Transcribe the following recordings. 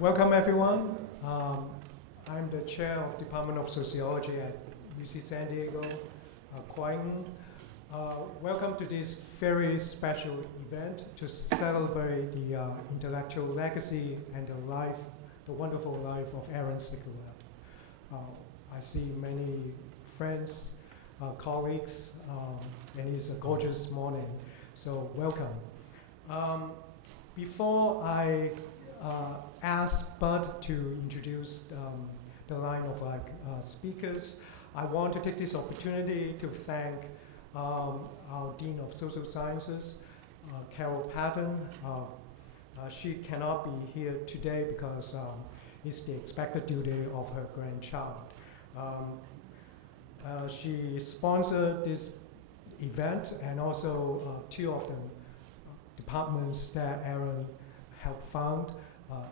Welcome everyone. I'm the chair of Department of Sociology at UC San Diego, Kwai. Welcome to this very special event to celebrate the intellectual legacy and the wonderful life of Aaron Cicourel. I see many friends, colleagues, and it's a gorgeous morning, so welcome. Before I ask Bud to introduce the line of speakers, I want to take this opportunity to thank our Dean of Social Sciences, Carol Patton. She cannot be here today because it's the expected due date of her grandchild. She sponsored this event, and also two of the departments that Aaron helped found,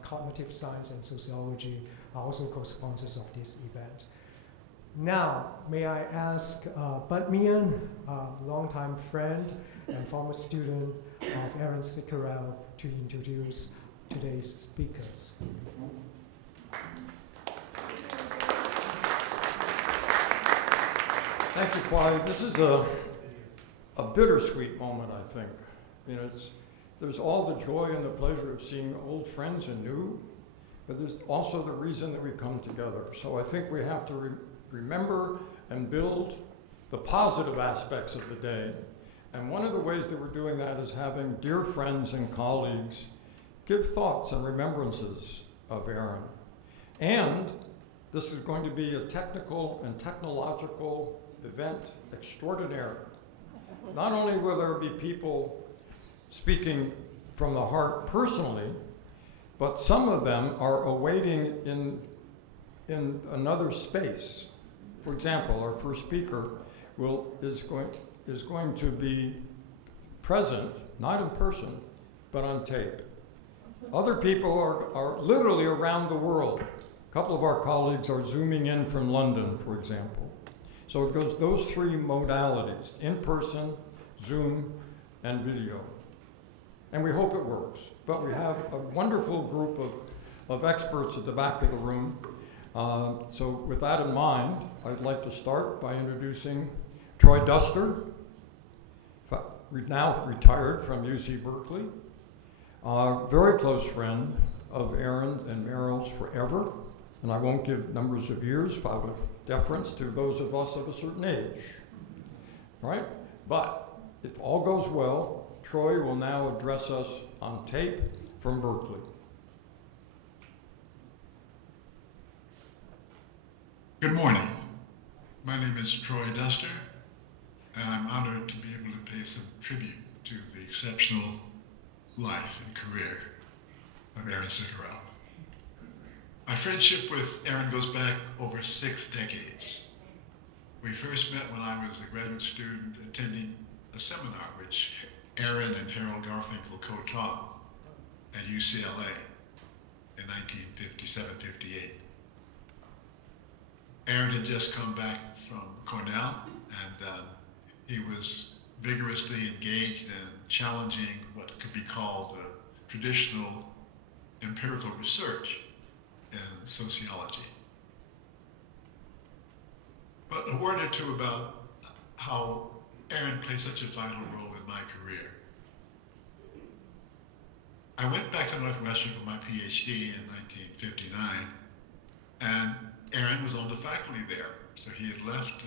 cognitive science and sociology, are also co-sponsors of this event. Now, may I ask Bud Mian, a longtime friend and former student of Aaron Cicourel, to introduce today's speakers. Thank you, Kwai. This is a bittersweet moment, I think. You know, there's all the joy and the pleasure of seeing old friends and new, but there's also the reason that we come together. So I think we have to remember and build the positive aspects of the day. And one of the ways that we're doing that is having dear friends and colleagues give thoughts and remembrances of Aaron. And this is going to be a technical and technological event extraordinaire. Not only will there be people speaking from the heart personally, but some of them are awaiting in another space. For example, our first speaker is going to be present, not in person, but on tape. Other people are literally around the world. A couple of our colleagues are zooming in from London, for example. So it goes those three modalities: in person, Zoom, and video. And we hope it works. But we have a wonderful group of experts at the back of the room. So with that in mind, I'd like to start by introducing Troy Duster, now retired from UC Berkeley, very close friend of Aaron and Meryl's forever. And I won't give numbers of years out of deference to those of us of a certain age, right? But if all goes well, Troy will now address us on tape from Berkeley. Good morning. My name is Troy Duster, and I'm honored to be able to pay some tribute to the exceptional life and career of Aaron Cicourel. My friendship with Aaron goes back over 6 decades. We first met when I was a graduate student attending a seminar which Aaron and Harold Garfinkel co-taught at UCLA in 1957-58. Aaron had just come back from Cornell, and he was vigorously engaged in challenging what could be called the traditional empirical research in sociology. But a word or two about how Aaron played such a vital role in my career. I went back to Northwestern for my PhD in 1959, and Aaron was on the faculty there. So he had left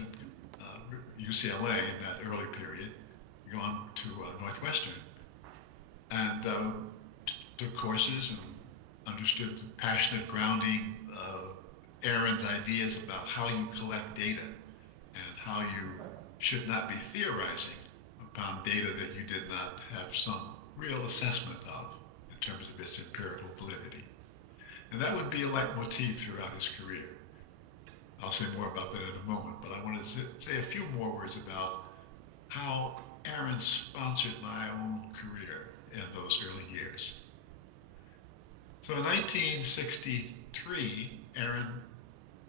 UCLA in that early period, gone to Northwestern, and took courses and understood the passionate grounding of Aaron's ideas about how you collect data and how you should not be theorizing upon data that you did not have some real assessment of in terms of its empirical validity. And that would be a leitmotif throughout his career. I'll say more about that in a moment, but I want to say a few more words about how Aaron sponsored my own career in those early years. So in 1963, Aaron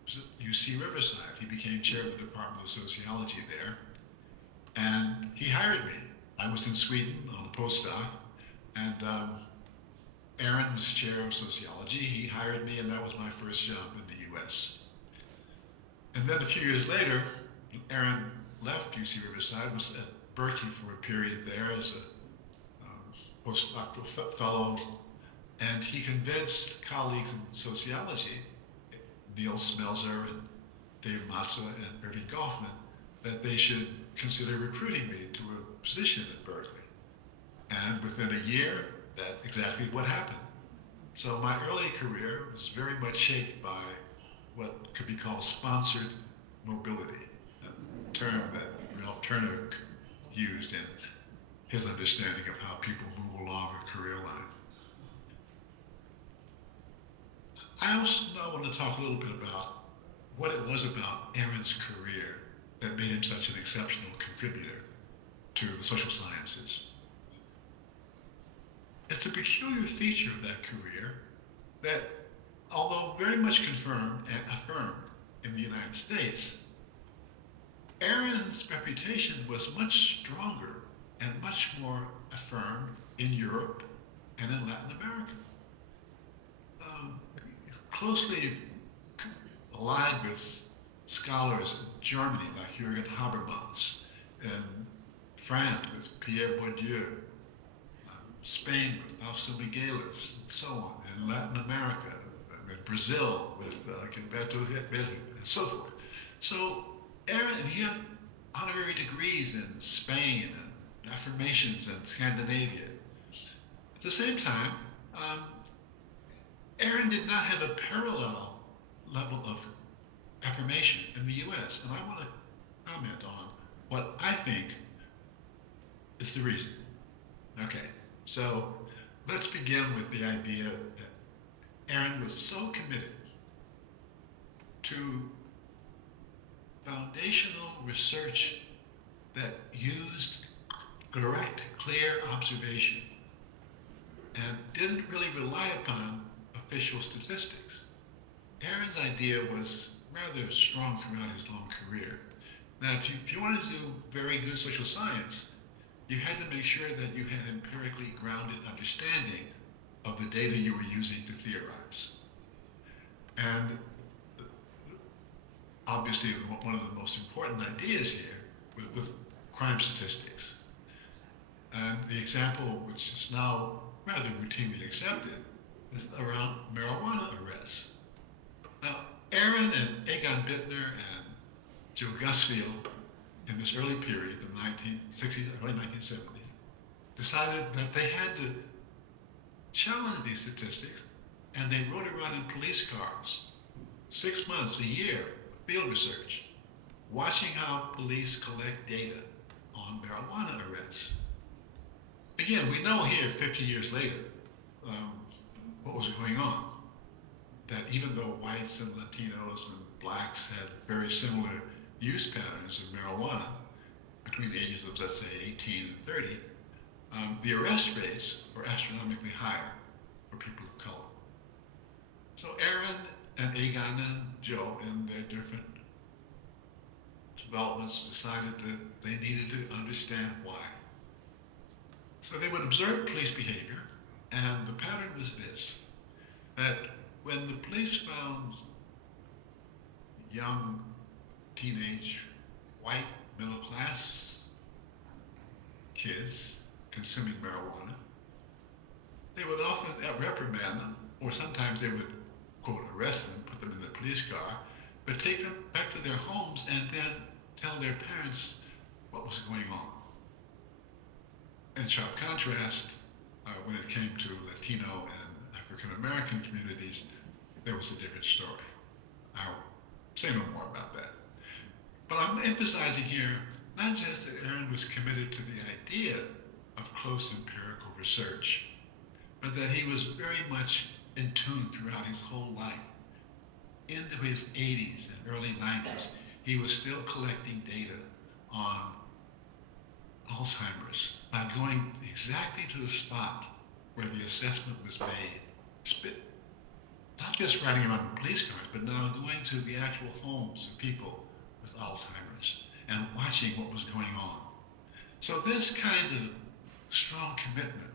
was at UC Riverside. He became chair of the Department of Sociology there, and he hired me. I was in Sweden on a postdoc, and Aaron was chair of sociology. He hired me, and that was my first job in the US. And then a few years later, Aaron left UC Riverside, was at Berkeley for a period there as a postdoctoral fellow, and he convinced colleagues in sociology, Neil Smelzer and Dave Matza and Irving Goffman, that they should consider recruiting me to a position at Berkeley. And within a year, that's exactly what happened. So my early career was very much shaped by what could be called sponsored mobility, a term that Ralph Turner used in his understanding of how people move along a career line. I also now want to talk a little bit about what it was about Aaron's career that made him such an exceptional contributor to the social sciences. It's a peculiar feature of that career that, although very much confirmed and affirmed in the United States, Aaron's reputation was much stronger and much more affirmed in Europe and in Latin America. Closely allied with scholars in Germany like Jürgen Habermas, in France with Pierre Bourdieu, Spain with Fausto Migueles, and so on, in Latin America, in Brazil with Gilberto Belli, and so forth. So Aaron, he had honorary degrees in Spain and affirmations in Scandinavia. At the same time, Aaron did not have a parallel level of affirmation in the US, and I want to comment on what I think is the reason. Okay, so let's begin with the idea that Aaron was so committed to foundational research that used direct, clear observation and didn't really rely upon official statistics. Aaron's idea was rather strong throughout his long career. Now, if you wanted to do very good social science, you had to make sure that you had empirically grounded understanding of the data you were using to theorize. And obviously, one of the most important ideas here was crime statistics. And the example, which is now rather routinely accepted, is around marijuana arrests. Now, Aaron and Egon Bittner and Joe Gusfield, in this early period, the 1960s, early 1970s, decided that they had to challenge these statistics, and they rode around in police cars, 6 months, a year, field research, watching how police collect data on marijuana arrests. Again, we know here 50 years later what was going on. That even though whites and Latinos and blacks had very similar use patterns of marijuana between the ages of, let's say, 18 and 30, the arrest rates were astronomically higher for people of color. So Aaron and Egon and Joe, in their different developments, decided that they needed to understand why. So they would observe police behavior, and the pattern was this, that when the police found young, teenage, white, middle-class kids consuming marijuana, they would often reprimand them, or sometimes they would, quote, arrest them, put them in the police car, but take them back to their homes and then tell their parents what was going on. In sharp contrast, when it came to Latino and African-American communities, there was a different story. I'll say no more about that. But I'm emphasizing here, not just that Aaron was committed to the idea of close empirical research, but that he was very much in tune throughout his whole life. Into his 80s and early 90s, he was still collecting data on Alzheimer's by going exactly to the spot where the assessment was made. Not just riding around in police cars, but now going to the actual homes of people with Alzheimer's and watching what was going on. So this kind of strong commitment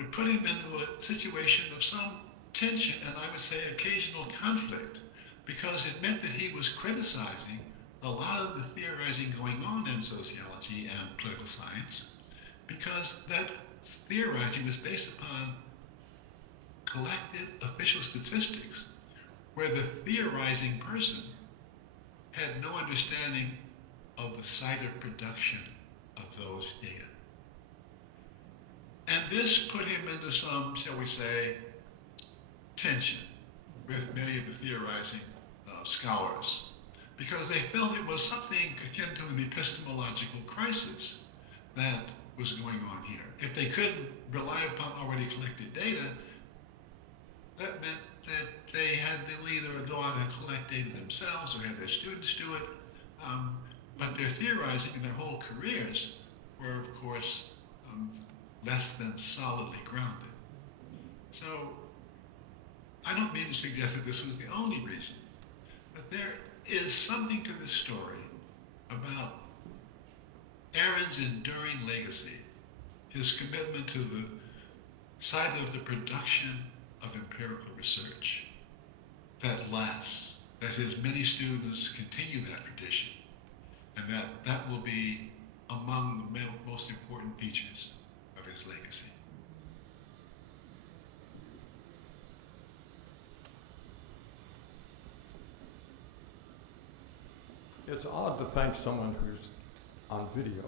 would put him into a situation of some tension and I would say occasional conflict, because it meant that he was criticizing a lot of the theorizing going on in sociology and political science, because that theorizing was based upon collected official statistics where the theorizing person had no understanding of the site of production of those data. And this put him into some, shall we say, tension with many of the theorizing scholars, because they felt it was something akin to an epistemological crisis that was going on here. If they couldn't rely upon already collected data, that meant that they had to either go out and collect data themselves or have their students do it. But their theorizing and their whole careers were, of course, less than solidly grounded. So I don't mean to suggest that this was the only reason, but there is something to this story about Aaron's enduring legacy, his commitment to the side of the production of empirical research that lasts, that his many students continue that tradition, and that will be among the most important features of his legacy. It's odd to thank someone who's on video,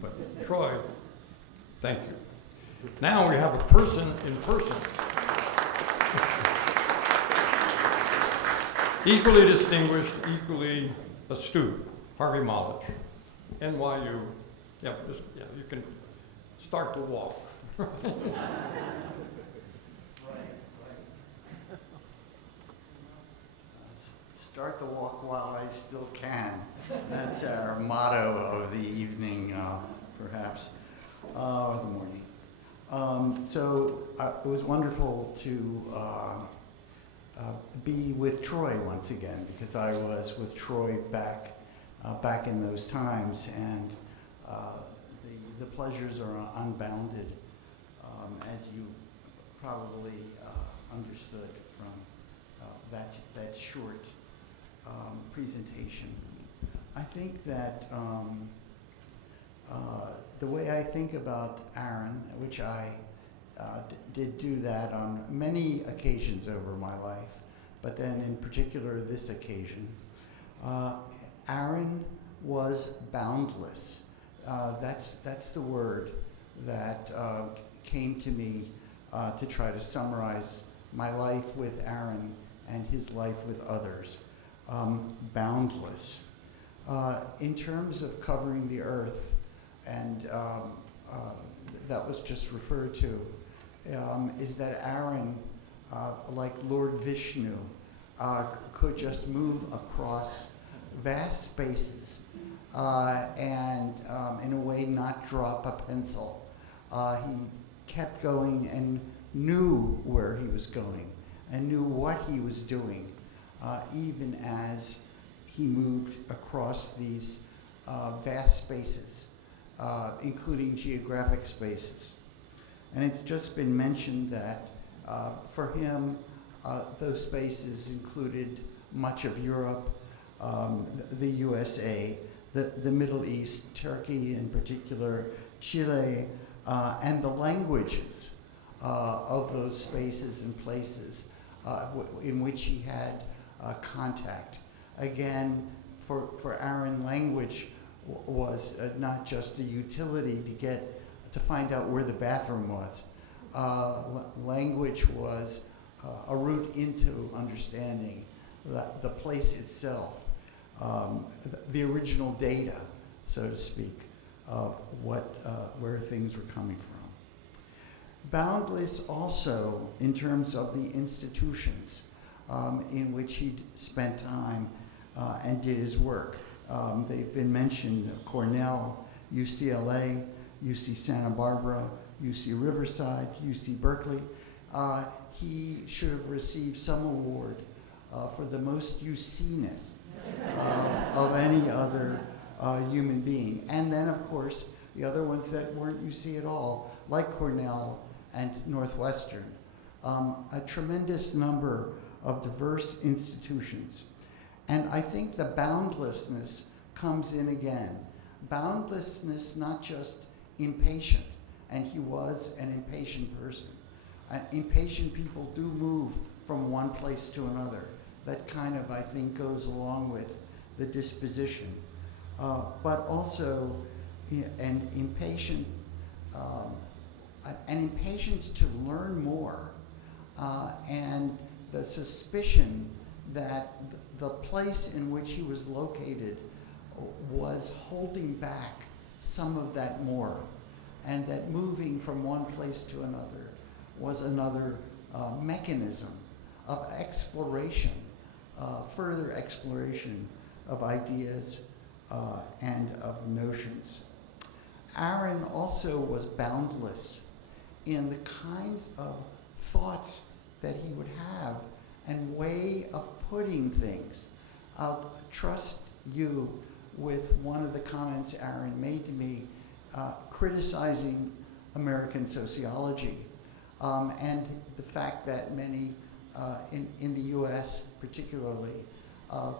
but Troy, thank you. Now we have a person in person. Equally distinguished, equally astute, Harvey Molotch, NYU. Yeah, you can start to walk. Start the walk while I still can. That's our motto of the evening, perhaps, or the morning. So it was wonderful to be with Troy once again, because I was with Troy back in those times, and the pleasures are unbounded, as you probably understood from that short presentation. I think that the way I think about Aaron, which I did do that on many occasions over my life, but then in particular this occasion, Aaron was boundless. That's the word that came to me to try to summarize my life with Aaron and his life with others. Boundless. In terms of covering the earth, and that was just referred to, is that Aaron, like Lord Vishnu, could just move across vast spaces and in a way not drop a pencil. He kept going and knew where he was going and knew what he was doing, even as he moved across these vast spaces, including geographic spaces. And it's just been mentioned that for him, those spaces included much of Europe, the USA, the Middle East, Turkey in particular, Chile, and the languages of those spaces and places in which he had contact. Again, for Aaron, language was not just a utility to find out where the bathroom was. Language was a route into understanding the place itself, the original data, so to speak, of where things were coming from. Boundless also in terms of the institutions in which he spent time and did his work. They've been mentioned: Cornell, UCLA, UC Santa Barbara, UC Riverside, UC Berkeley. He should have received some award for the most UC-ness of any other human being. And then, of course, the other ones that weren't UC at all, like Cornell and Northwestern, a tremendous number of diverse institutions. And I think the boundlessness comes in again. Boundlessness, not just impatient, and he was an impatient person. Impatient people do move from one place to another. That kind of, I think, goes along with the disposition. But also an impatience to learn more, and the suspicion that the place in which he was located was holding back some of that more, and that moving from one place to another was another mechanism of exploration, further exploration of ideas and of notions. Aaron also was boundless in the kinds of thoughts that he would have and way of putting things. I'll trust you with one of the comments Aaron made to me criticizing American sociology and the fact that many in the US particularly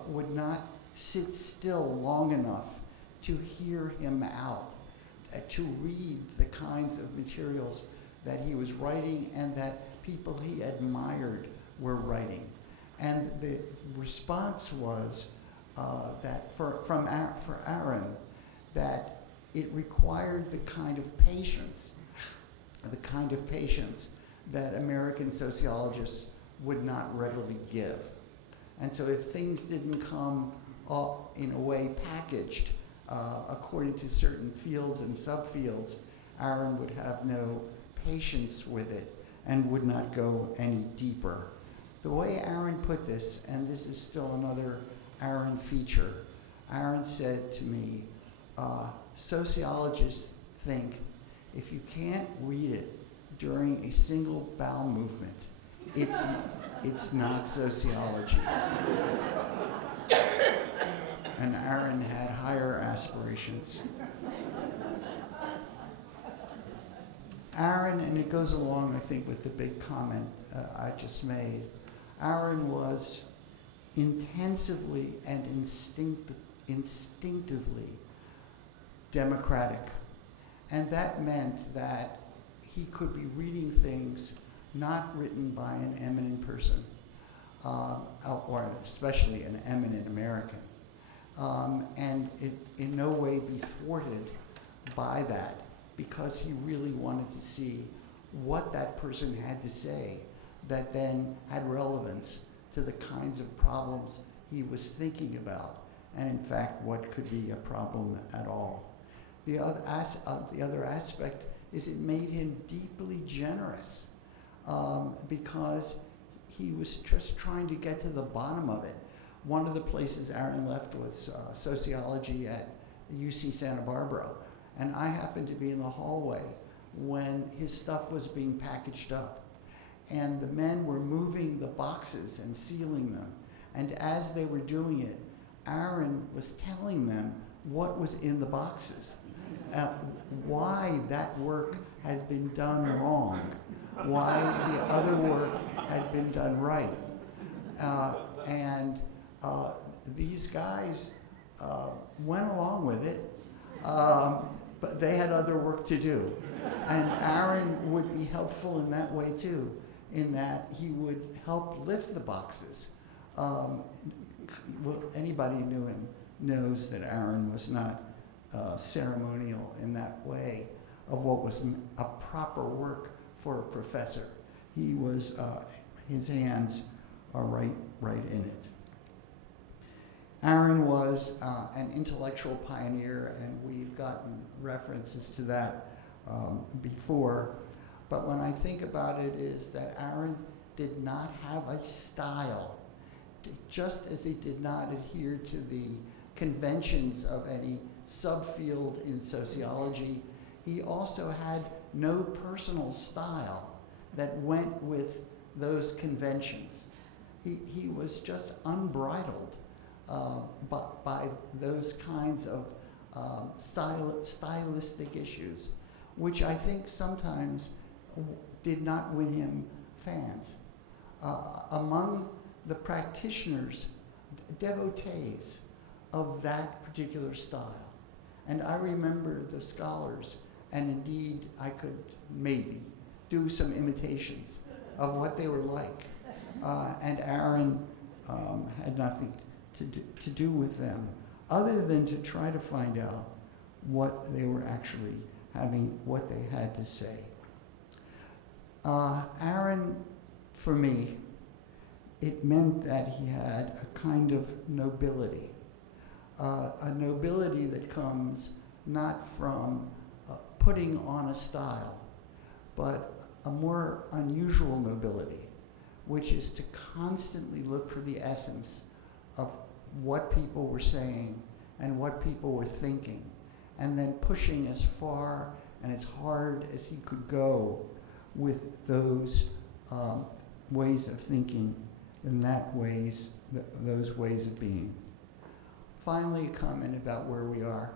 would not sit still long enough to hear him out, to read the kinds of materials that he was writing and that people he admired were writing. And the response was that for Aaron, that it required the kind of patience that American sociologists would not readily give. And so if things didn't come in a way packaged according to certain fields and subfields, Aaron would have no patience with it and would not go any deeper. The way Aaron put this, and this is still another Aaron feature, Aaron said to me, sociologists think if you can't read it during a single bowel movement, it's not sociology. And Aaron had higher aspirations. Aaron, and it goes along, I think, with the big comment I just made, Aaron was intensively and instinctively democratic. And that meant that he could be reading things not written by an eminent person, or especially an eminent American, and it in no way be thwarted by that, because he really wanted to see what that person had to say that then had relevance to the kinds of problems he was thinking about, and in fact, what could be a problem at all. The other aspect is it made him deeply generous, because he was just trying to get to the bottom of it. One of the places Aaron left was sociology at UC Santa Barbara, and I happened to be in the hallway when his stuff was being packaged up. And the men were moving the boxes and sealing them. And as they were doing it, Aaron was telling them what was in the boxes, why that work had been done wrong, why the other work had been done right. And these guys went along with it, but they had other work to do. And Aaron would be helpful in that way too, in that he would help lift the boxes. Anybody who knew him knows that Aaron was not ceremonial in that way of what was a proper work for a professor. He was, his hands are right in it. Aaron was an intellectual pioneer, and we've gotten references to that before. But when I think about it, is that Aaron did not have a style, just as he did not adhere to the conventions of any subfield in sociology. He also had no personal style that went with those conventions. He was just unbridled by those kinds of stylistic issues, which I think sometimes did not win him fans. Among the practitioners, devotees of that particular style. And I remember the scholars, and indeed I could maybe do some imitations of what they were like. And Aaron had nothing to do with them, other than to try to find out what they were actually having, what they had to say. Aaron, for me, it meant that he had a kind of nobility, a nobility that comes not from putting on a style, but a more unusual nobility, which is to constantly look for the essence of what people were saying and what people were thinking, and then pushing as far and as hard as he could go with those ways of thinking and those ways of being. Finally, a comment about where we are.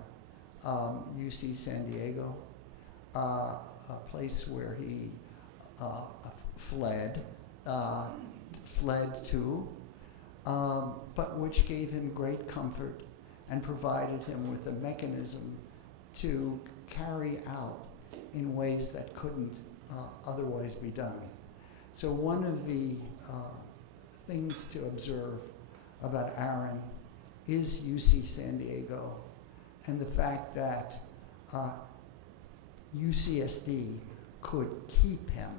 UC San Diego, a place where he fled to, but which gave him great comfort and provided him with a mechanism to carry out in ways that couldn't otherwise be done. So one of the things to observe about Aaron is UC San Diego and the fact that UCSD could keep him.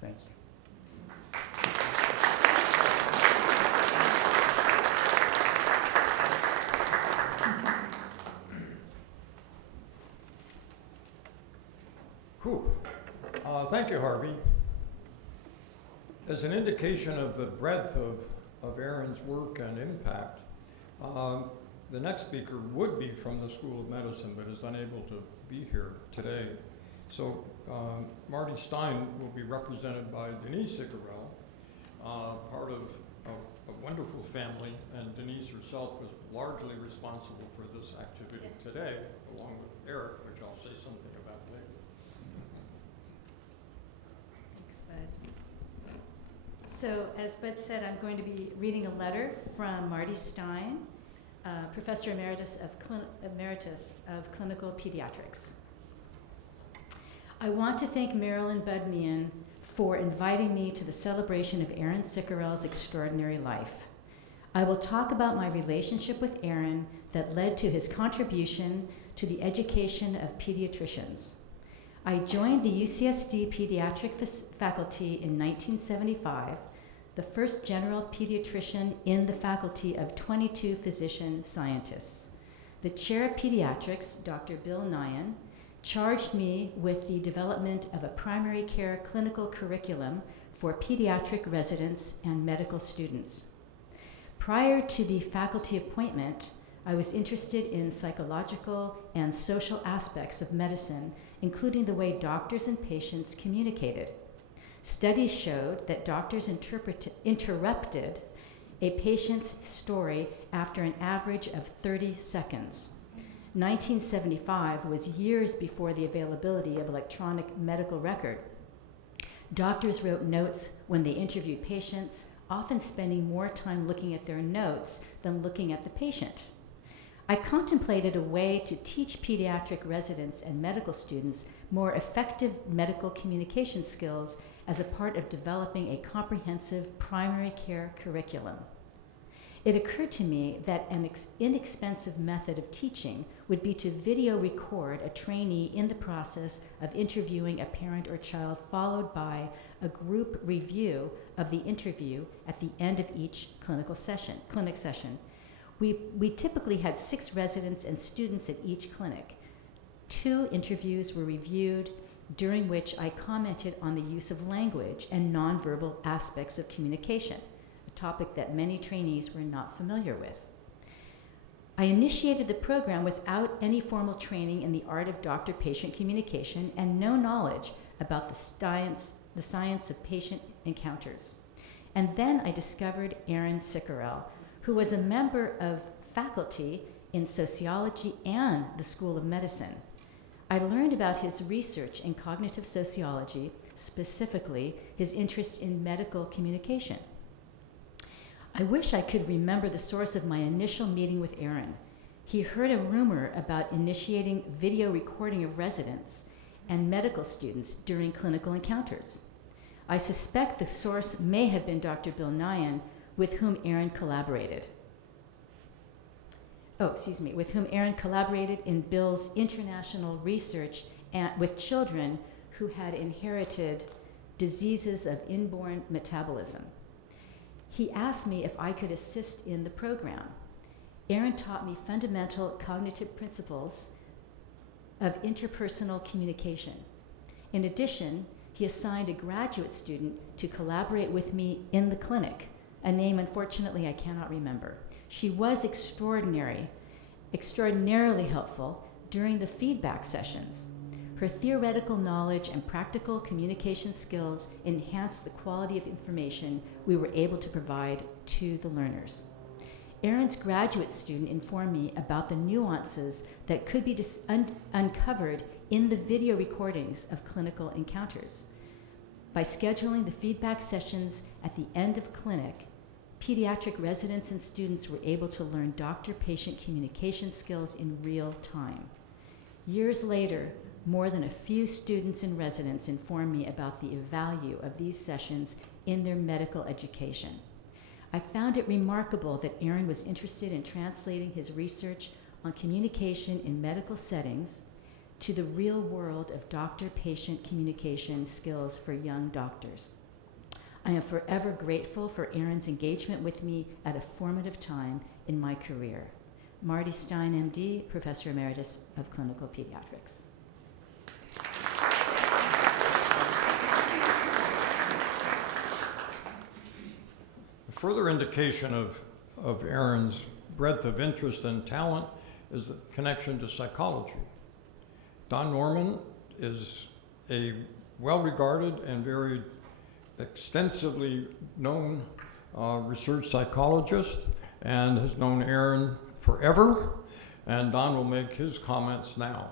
Thank you. Whew. Thank you, Harvey. As an indication of the breadth of Aaron's work and impact, the next speaker would be from the School of Medicine, but is unable to be here today. So Marty Stein will be represented by Denise Cicourel, part of a wonderful family, and Denise herself was largely responsible for this activity today, along with Eric, which I'll say something about later. Thanks, Bud. So, as Bud said, I'm going to be reading a letter from Marty Stein, Professor Emeritus of Clinical Pediatrics. I want to thank Marilyn Budmian for inviting me to the celebration of Aaron Cicourel's extraordinary life. I will talk about my relationship with Aaron that led to his contribution to the education of pediatricians. I joined the UCSD pediatric faculty in 1975, the first general pediatrician in the faculty of 22 physician scientists. The chair of pediatrics, Dr. Bill Nyan, charged me with the development of a primary care clinical curriculum for pediatric residents and medical students. Prior to the faculty appointment, I was interested in psychological and social aspects of medicine, including the way doctors and patients communicated. Studies showed that doctors interrupted a patient's story after an average of 30 seconds. 1975 was years before the availability of electronic medical record. Doctors wrote notes when they interviewed patients, often spending more time looking at their notes than looking at the patient. I contemplated a way to teach pediatric residents and medical students more effective medical communication skills as a part of developing a comprehensive primary care curriculum. It occurred to me that an inexpensive method of teaching would be to video record a trainee in the process of interviewing a parent or child, followed by a group review of the interview at the end of each clinic session. We typically had 6 residents and students at each clinic. 2 interviews were reviewed, during which I commented on the use of language and nonverbal aspects of communication, a topic that many trainees were not familiar with. I initiated the program without any formal training in the art of doctor-patient communication and no knowledge about the science of patient encounters. And then I discovered Aaron Cicourel, who was a member of faculty in sociology and the School of Medicine. I learned about his research in cognitive sociology, specifically his interest in medical communication. I wish I could remember the source of my initial meeting with Aaron. He heard a rumor about initiating video recording of residents and medical students during clinical encounters. I suspect the source may have been Dr. Bill Nyan, with whom Aaron collaborated. With whom Aaron collaborated in Bill's international research with children who had inherited diseases of inborn metabolism. He asked me if I could assist in the program. Aaron taught me fundamental cognitive principles of interpersonal communication. In addition, he assigned a graduate student to collaborate with me in the clinic, a name unfortunately I cannot remember. She was extraordinarily helpful during the feedback sessions. Her theoretical knowledge and practical communication skills enhanced the quality of information we were able to provide to the learners. Aaron's graduate student informed me about the nuances that could be uncovered in the video recordings of clinical encounters. By scheduling the feedback sessions at the end of clinic, pediatric residents and students were able to learn doctor-patient communication skills in real time. Years later, more than a few students and residents informed me about the value of these sessions in their medical education. I found it remarkable that Aaron was interested in translating his research on communication in medical settings to the real world of doctor-patient communication skills for young doctors. I am forever grateful for Aaron's engagement with me at a formative time in my career. Marty Stein, MD, Professor Emeritus of Clinical Pediatrics. A further indication of Aaron's breadth of interest and talent is the connection to psychology. Don Norman is a well-regarded and very extensively known research psychologist and has known Aaron forever, and Don will make his comments now.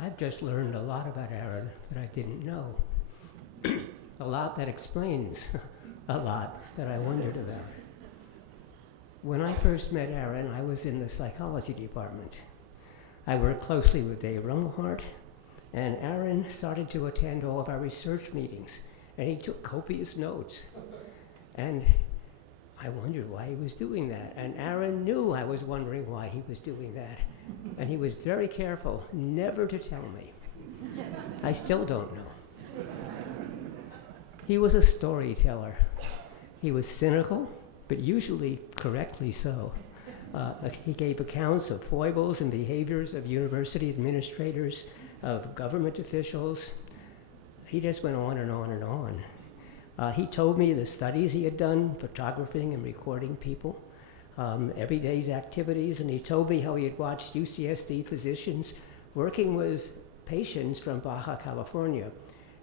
I've just learned a lot about Aaron that I didn't know. A lot that explains a lot that I wondered about. When I first met Aaron, I was in the psychology department. I worked closely with Dave Rungelhart, and Aaron started to attend all of our research meetings, and he took copious notes. And I wondered why he was doing that, and Aaron knew I was wondering why he was doing that. And he was very careful never to tell me. I still don't know. He was a storyteller. He was cynical, but usually correctly so. He gave accounts of foibles and behaviors of university administrators, of government officials. He just went on and on and on. He told me the studies he had done, photographing and recording people, every day's activities, and he told me how he had watched UCSD physicians working with patients from Baja California,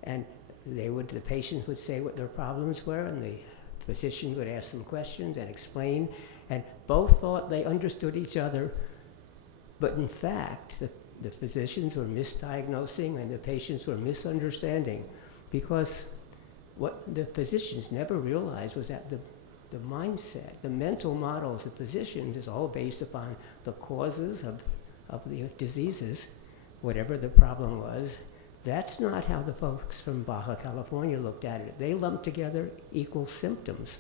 and the patients would say what their problems were, and the physician would ask them questions and explain, and both thought they understood each other, but in fact, the physicians were misdiagnosing and the patients were misunderstanding, because what the physicians never realized was that the mindset, the mental models of physicians is all based upon the causes of the diseases, whatever the problem was. That's not how the folks from Baja California looked at it. They lumped together equal symptoms.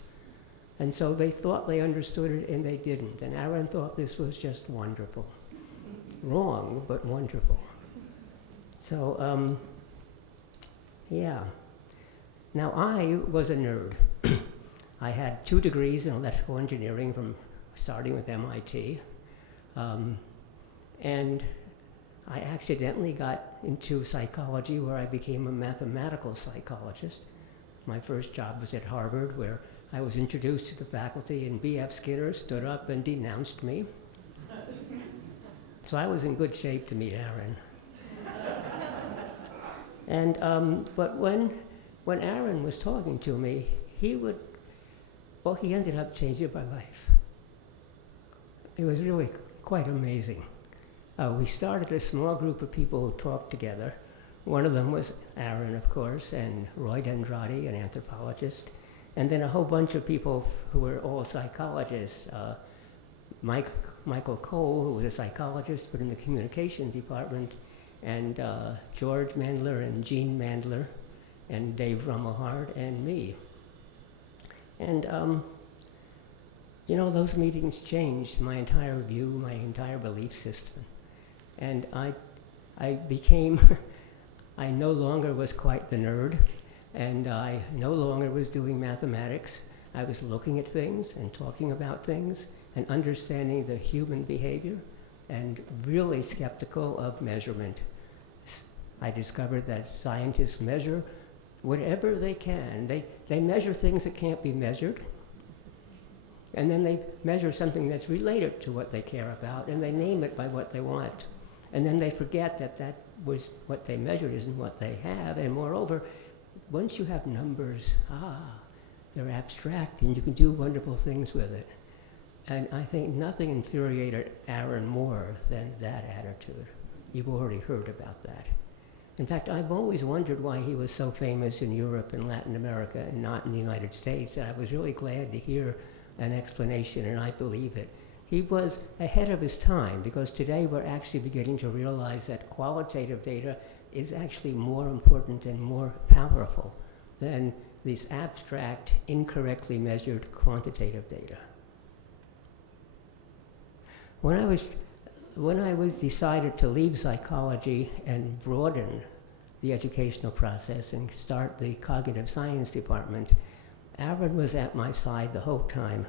And so they thought they understood it and they didn't. And Aaron thought this was just wonderful. Wrong, but wonderful. So, yeah. Now I was a nerd. I had 2 degrees in electrical engineering starting with MIT. And I accidentally got into psychology where I became a mathematical psychologist. My first job was at Harvard, where I was introduced to the faculty and B.F. Skinner stood up and denounced me. So I was in good shape to meet Aaron. And, but when Aaron was talking to me, he ended up changing my life. It was really quite amazing. We started a small group of people who talked together. One of them was Aaron, of course, and Roy Dendrati, an anthropologist, and then a whole bunch of people who were all psychologists. Michael Cole, who was a psychologist but in the communications department, and George Mandler and Jean Mandler, and Dave Rummelhard, and me. And you know, those meetings changed my entire view, my entire belief system. And I became, I no longer was quite the nerd, and I no longer was doing mathematics. I was looking at things and talking about things and understanding the human behavior, and really skeptical of measurement. I discovered that scientists measure whatever they can. They measure things that can't be measured, and then they measure something that's related to what they care about, and they name it by what they want. And then they forget that that was what they measured isn't what they have, and moreover, once you have numbers, they're abstract, and you can do wonderful things with it. And I think nothing infuriated Aaron more than that attitude. You've already heard about that. In fact, I've always wondered why he was so famous in Europe and Latin America and not in the United States, and I was really glad to hear an explanation, and I believe it. He was ahead of his time, because today we're actually beginning to realize that qualitative data is actually more important and more powerful than these abstract, incorrectly measured quantitative data. When I was decided to leave psychology and broaden the educational process and start the cognitive science department, Aaron was at my side the whole time.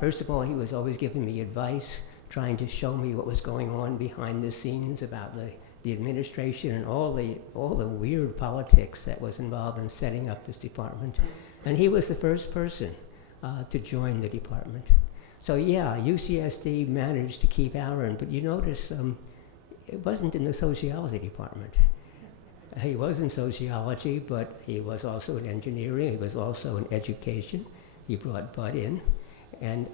First of all, he was always giving me advice, trying to show me what was going on behind the scenes about the administration and all the weird politics that was involved in setting up this department. And he was the first person to join the department. So yeah, UCSD managed to keep Aaron, but you notice it wasn't in the sociology department. He was in sociology, but he was also in engineering, he was also in education. He brought Bud in, and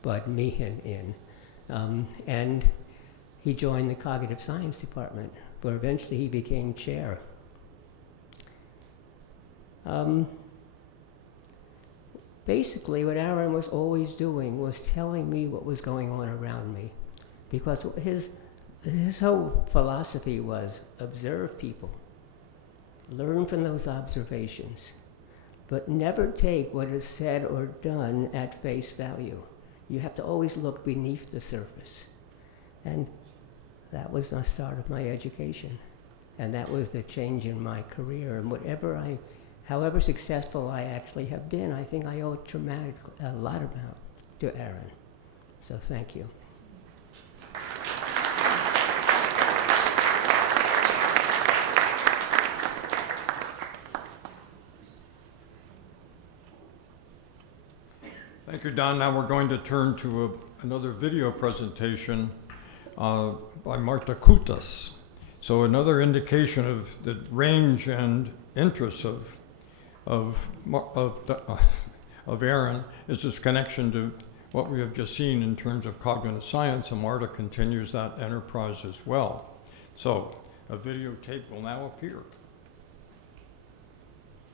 Bud Meehan in. And he joined the cognitive science department, where eventually he became chair. Basically, what Aaron was always doing was telling me what was going on around me, because his whole philosophy was observe people, learn from those observations, but never take what is said or done at face value. You have to always look beneath the surface. And that was the start of my education. And that was the change in my career. And however successful I actually have been, I think I owe a lot about to Aaron. So thank you. Thank you, Don. Now we're going to turn to another video presentation by Marta Kutas. So another indication of the range and interests of Aaron is this connection to what we have just seen in terms of cognitive science, and Marta continues that enterprise as well. So a videotape will now appear.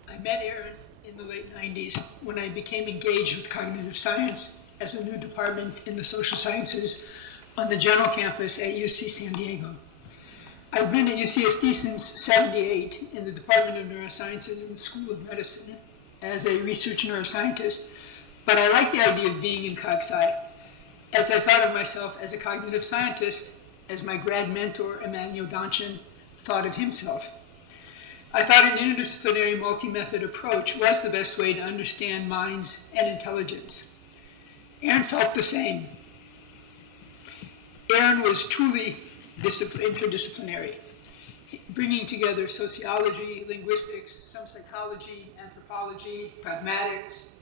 I met Aaron in the late 90s when I became engaged with cognitive science as a new department in the social sciences on the general campus at UC San Diego. I've been at UCSD since '78 in the Department of Neurosciences in the School of Medicine as a research neuroscientist, but I like the idea of being in Cog Sci, as I thought of myself as a cognitive scientist, as my grad mentor, Emmanuel Donchin, thought of himself. I thought an interdisciplinary multi-method approach was the best way to understand minds and intelligence. Aaron felt the same. Aaron was truly interdisciplinary, bringing together sociology, linguistics, some psychology, anthropology, pragmatics,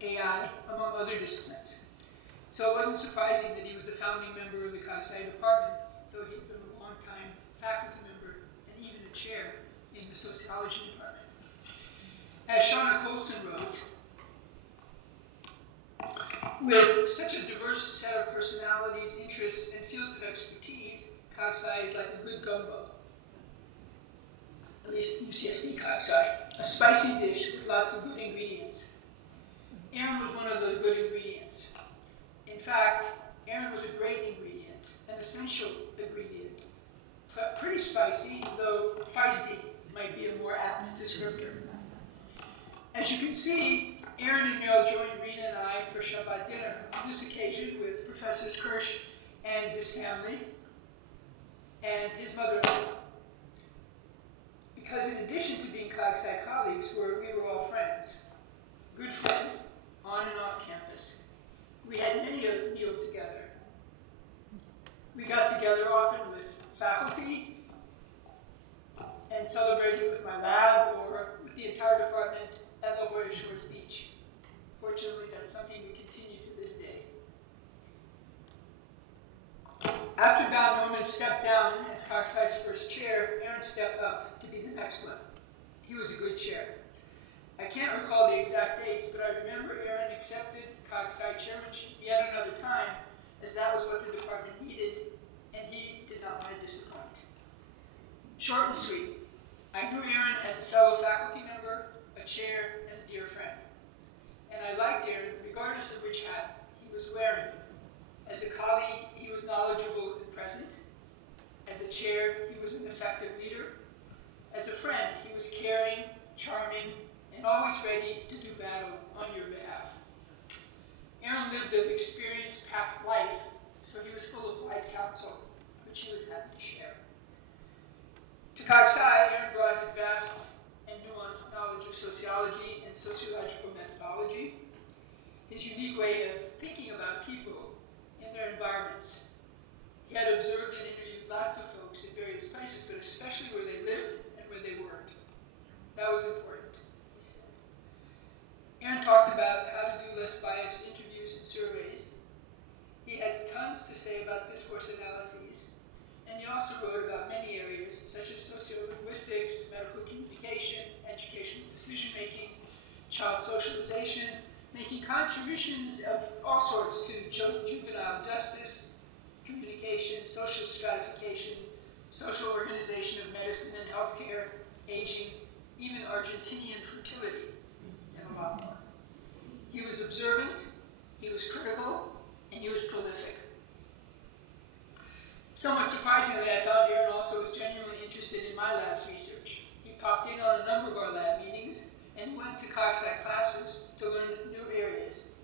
AI, among other disciplines. So it wasn't surprising that he was a founding member of the Cog Sci department, though he'd been a long-time faculty member and even a the chair in the sociology department. As Shauna Colson wrote, with such a diverse set of personalities, interests, and fields of expertise, Koksai is like a good gumbo. At least UCSD Koksai. A spicy dish with lots of good ingredients. Aaron was one of those good ingredients. In fact, Aaron was a great ingredient, an essential ingredient. Pretty spicy, though feisty might be a more apt descriptor. As you can see, Aaron and Mel joined Rena and I for Shabbat dinner, on this occasion with Professors Kirsh and his family, and his mother-in-law. Because in addition to being Koksai colleagues, we were all friends. Good friends, on and off campus. We had many a meal together. We got together often with faculty and celebrated with my lab or with the entire department at La Jolla Shores Beach. Fortunately, that's something we continue to this day. After Don Norman stepped down as Koksai's first chair, Aaron stepped up to be the next one. He was a good chair. I can't recall the exact dates, but I remember Aaron accepted Koksai chairmanship yet another time, as that was what the department needed, and he did not want to disappoint. Short and sweet. I knew Aaron as a fellow faculty member, a chair, and a dear friend. And I liked Aaron regardless of which hat he was wearing. As a colleague, he was knowledgeable and present. As a chair, he was an effective leader. As a friend, he was caring, charming, and always ready to do battle on your behalf. Aaron lived an experience-packed life, so he was full of wise counsel, which he was happy to share. To Koksai, Aaron brought his vast and nuanced knowledge of sociology and sociological methodology, his unique way of thinking about people in their environments. He had observed and interviewed lots of folks in various places, but especially where they lived and where they worked. That was important, he said. Aaron talked about how to do less biased interviews and surveys. He had tons to say about discourse analyses, and he also wrote about many areas such as sociolinguistics, medical communication, educational decision-making, child socialization, making contributions of all sorts to juvenile justice, communication, social stratification, social organization of medicine and healthcare, aging, even Argentinian fertility, and a lot more. He was observant, he was critical, and he was prolific. Somewhat surprisingly, I found Aaron also was genuinely interested in my lab's research. He popped in on a number of our lab meetings and went to Koksai classes to learn new areas.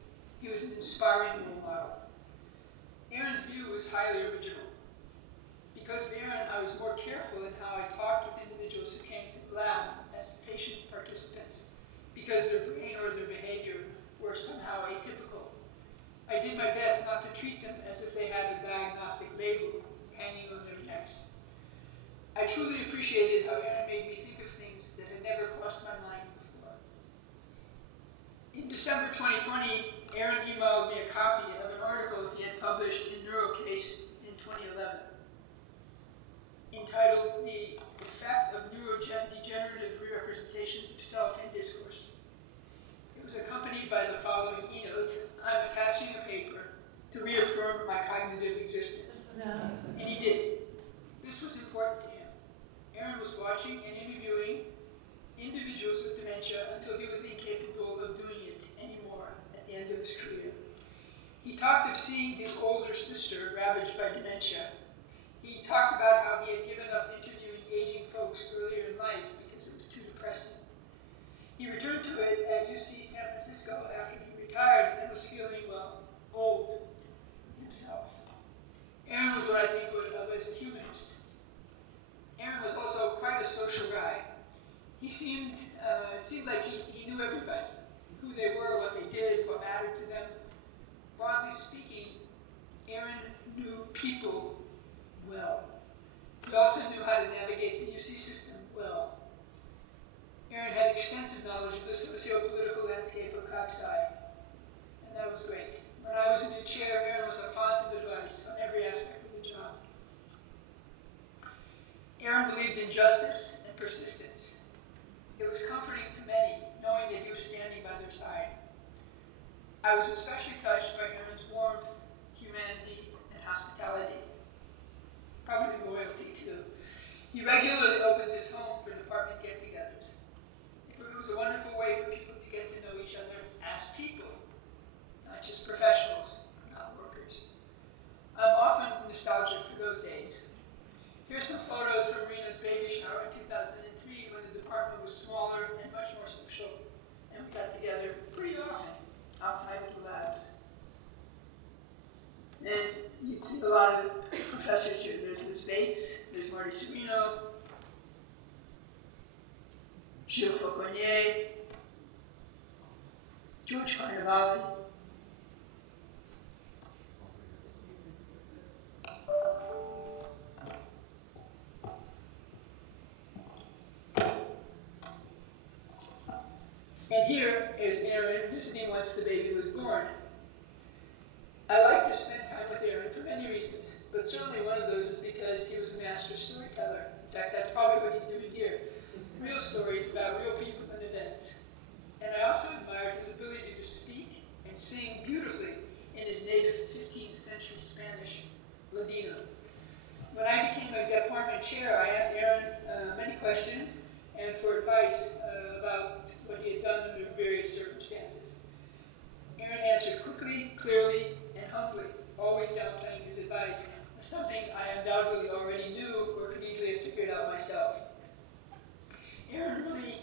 He was an inspiring role model. Aaron's view was highly original. Because of Aaron, I was more careful in how I talked with individuals who came to the lab as patient participants, because their brain or their behavior were somehow atypical. I did my best not to treat them as if they had a diagnostic label hanging on their necks. I truly appreciated how Aaron made me think of things that had never crossed my mind before. In December 2020, Aaron emailed me a copy of an article he had published in Neurocase in 2011, entitled The Effect of Neurodegenerative Rerepresentations of Self in Discourse. It was accompanied by the following e-note: I'm attaching a paper to reaffirm my cognitive existence. And he did. This was important to him. Aaron was watching and interviewing individuals with dementia until he was incapable of doing it anymore at the end of his career. He talked of seeing his older sister ravaged by dementia. He talked about how he had given up interviewing aging folks earlier in life because it was too depressing. He returned to it at UC San Francisco after he retired and was feeling, well, old himself. Aaron was what I think of as a humanist. Aaron was also quite a social guy. He seemed, it seemed like he knew everybody, who they were, what they did, what mattered to them. Broadly speaking, Aaron knew people well. He also knew how to navigate the UC system well. Aaron had extensive knowledge of the socio-political landscape of Koksai, and that was great. When I was a new chair, Aaron was a font of advice on every aspect of the job. Aaron believed in justice persistence. It was comforting to many, knowing that he was standing by their side. I was especially touched by Aaron's warmth, humanity, and hospitality. Probably his loyalty, too. He regularly opened his home for department get-togethers. It was a wonderful way for people to get to know each other as people, not just professionals, not workers. I'm often nostalgic for those days. Here's some photos from Rena's baby shower in 2003 when the department was smaller and much more social, and we got together pretty often outside of the labs. And you'd see a lot of professors here. There's Liz Bates, there's Marty Serino, Gilles Fauconnier, George Carnevale. And here is Aaron visiting once the baby was born. I like to spend time with Aaron for many reasons, but certainly one of those is because he was a master storyteller. In fact, that's probably what he's doing here. Real stories about real people and events. And I also admired his ability to speak and sing beautifully in his native 15th century Spanish Ladino. When I became a department chair, I asked Aaron many questions and for advice about what he had done under various circumstances. Aaron answered quickly, clearly, and humbly, always downplaying his advice as something I undoubtedly already knew or could easily have figured out myself. Aaron really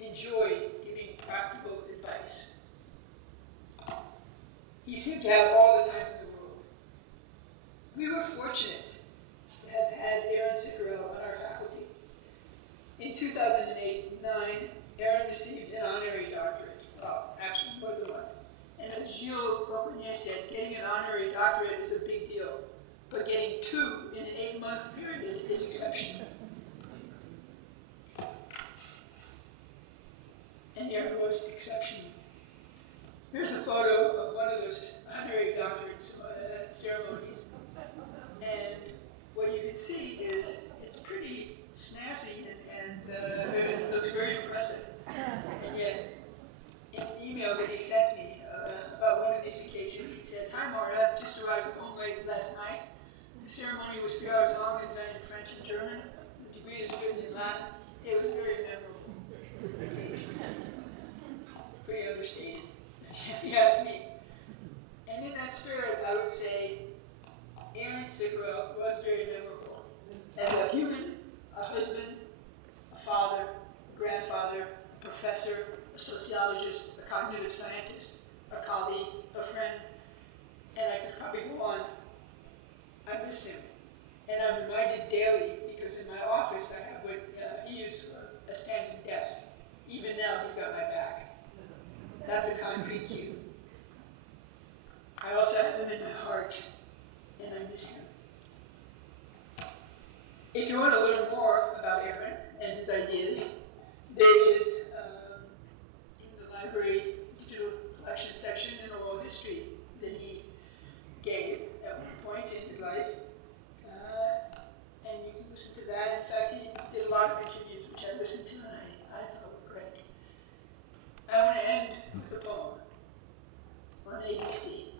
enjoyed giving practical advice. He seemed to have all the time in the world. We were fortunate to have had Aaron Cicourel on our faculty. In 2008-9, Aaron received an honorary doctorate. Well, actually, more than one. And as Gilles Fauconnier said, getting an honorary doctorate is a big deal, but getting two in an 8-month period is exceptional. And Aaron was exceptional. Here's a photo of one of those honorary doctorate ceremonies. And what you can see is it's pretty snazzy and it looks very impressive. And yet, in an email that he sent me about one of these occasions, he said, "Hi Marta, just arrived home late last night. The ceremony was 3 hours long and done in French and German. The degree is written in Latin. It was very memorable." Pretty understated, if you ask me. And in that spirit, I would say Aaron Cicourel was very memorable. As a human, a husband, a father, a grandfather, a professor, a sociologist, a cognitive scientist, a colleague, a friend, and I could probably go on. I miss him. And I'm reminded daily, because in my office I have what he used for a standing desk. Even now, he's got my back. That's a concrete cue. I also have him in my heart, and I miss him. If you want to learn more about Aaron and his ideas, there is, in the library digital collection section, an oral history that he gave at one point in his life. And you can listen to that. In fact, he did a lot of interviews, which I listened to, and I thought were great. I want to end with a poem on ABC.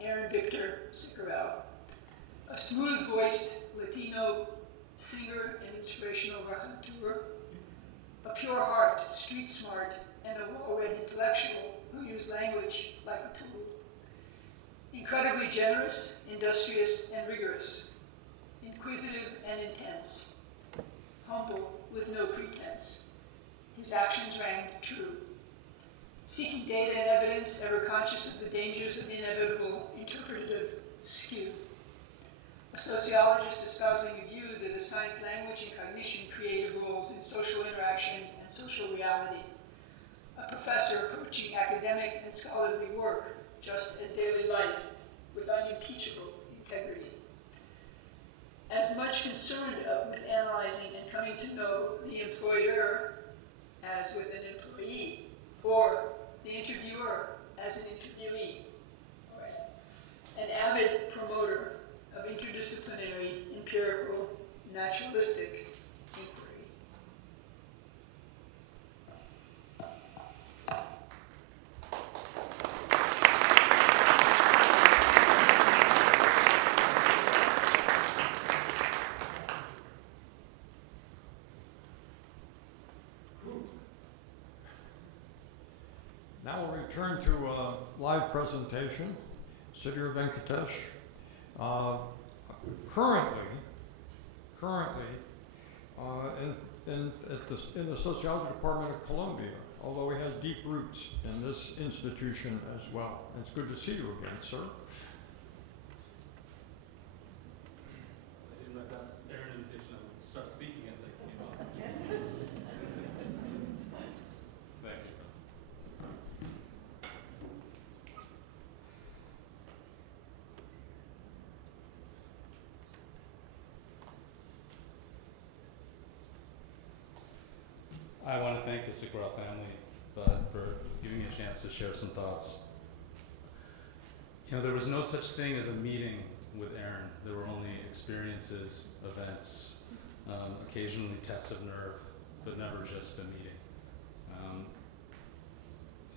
Aaron Victor Cicourel, a smooth-voiced Latino singer and inspirational raconteur, a pure heart, street smart, and a well-read intellectual who used language like a tool. Incredibly generous, industrious, and rigorous, inquisitive and intense, humble with no pretense. His actions rang true. Seeking data and evidence, ever conscious of the dangers of inevitable interpretative skew. A sociologist espousing a view that assigns language and cognition creative roles in social interaction and social reality. A professor approaching academic and scholarly work just as daily life with unimpeachable integrity. As much concerned with analyzing and coming to know the employer as with an employee, or the interviewer as an interviewee. Right. An avid promoter of interdisciplinary, empirical, naturalistic inquiry. Now we'll return to a live presentation. Sudhir Venkatesh, currently in the Sociology Department of Columbia, although he has deep roots in this institution as well. And it's good to see you again, sir. I did my best Aaron invitation. I would start speaking as I came up. Thank you. I want to thank the Cicourel family for giving me a chance to share some thoughts. You know, there was no such thing as a meeting with Aaron. There were only experiences, events, occasionally tests of nerve, but never just a meeting.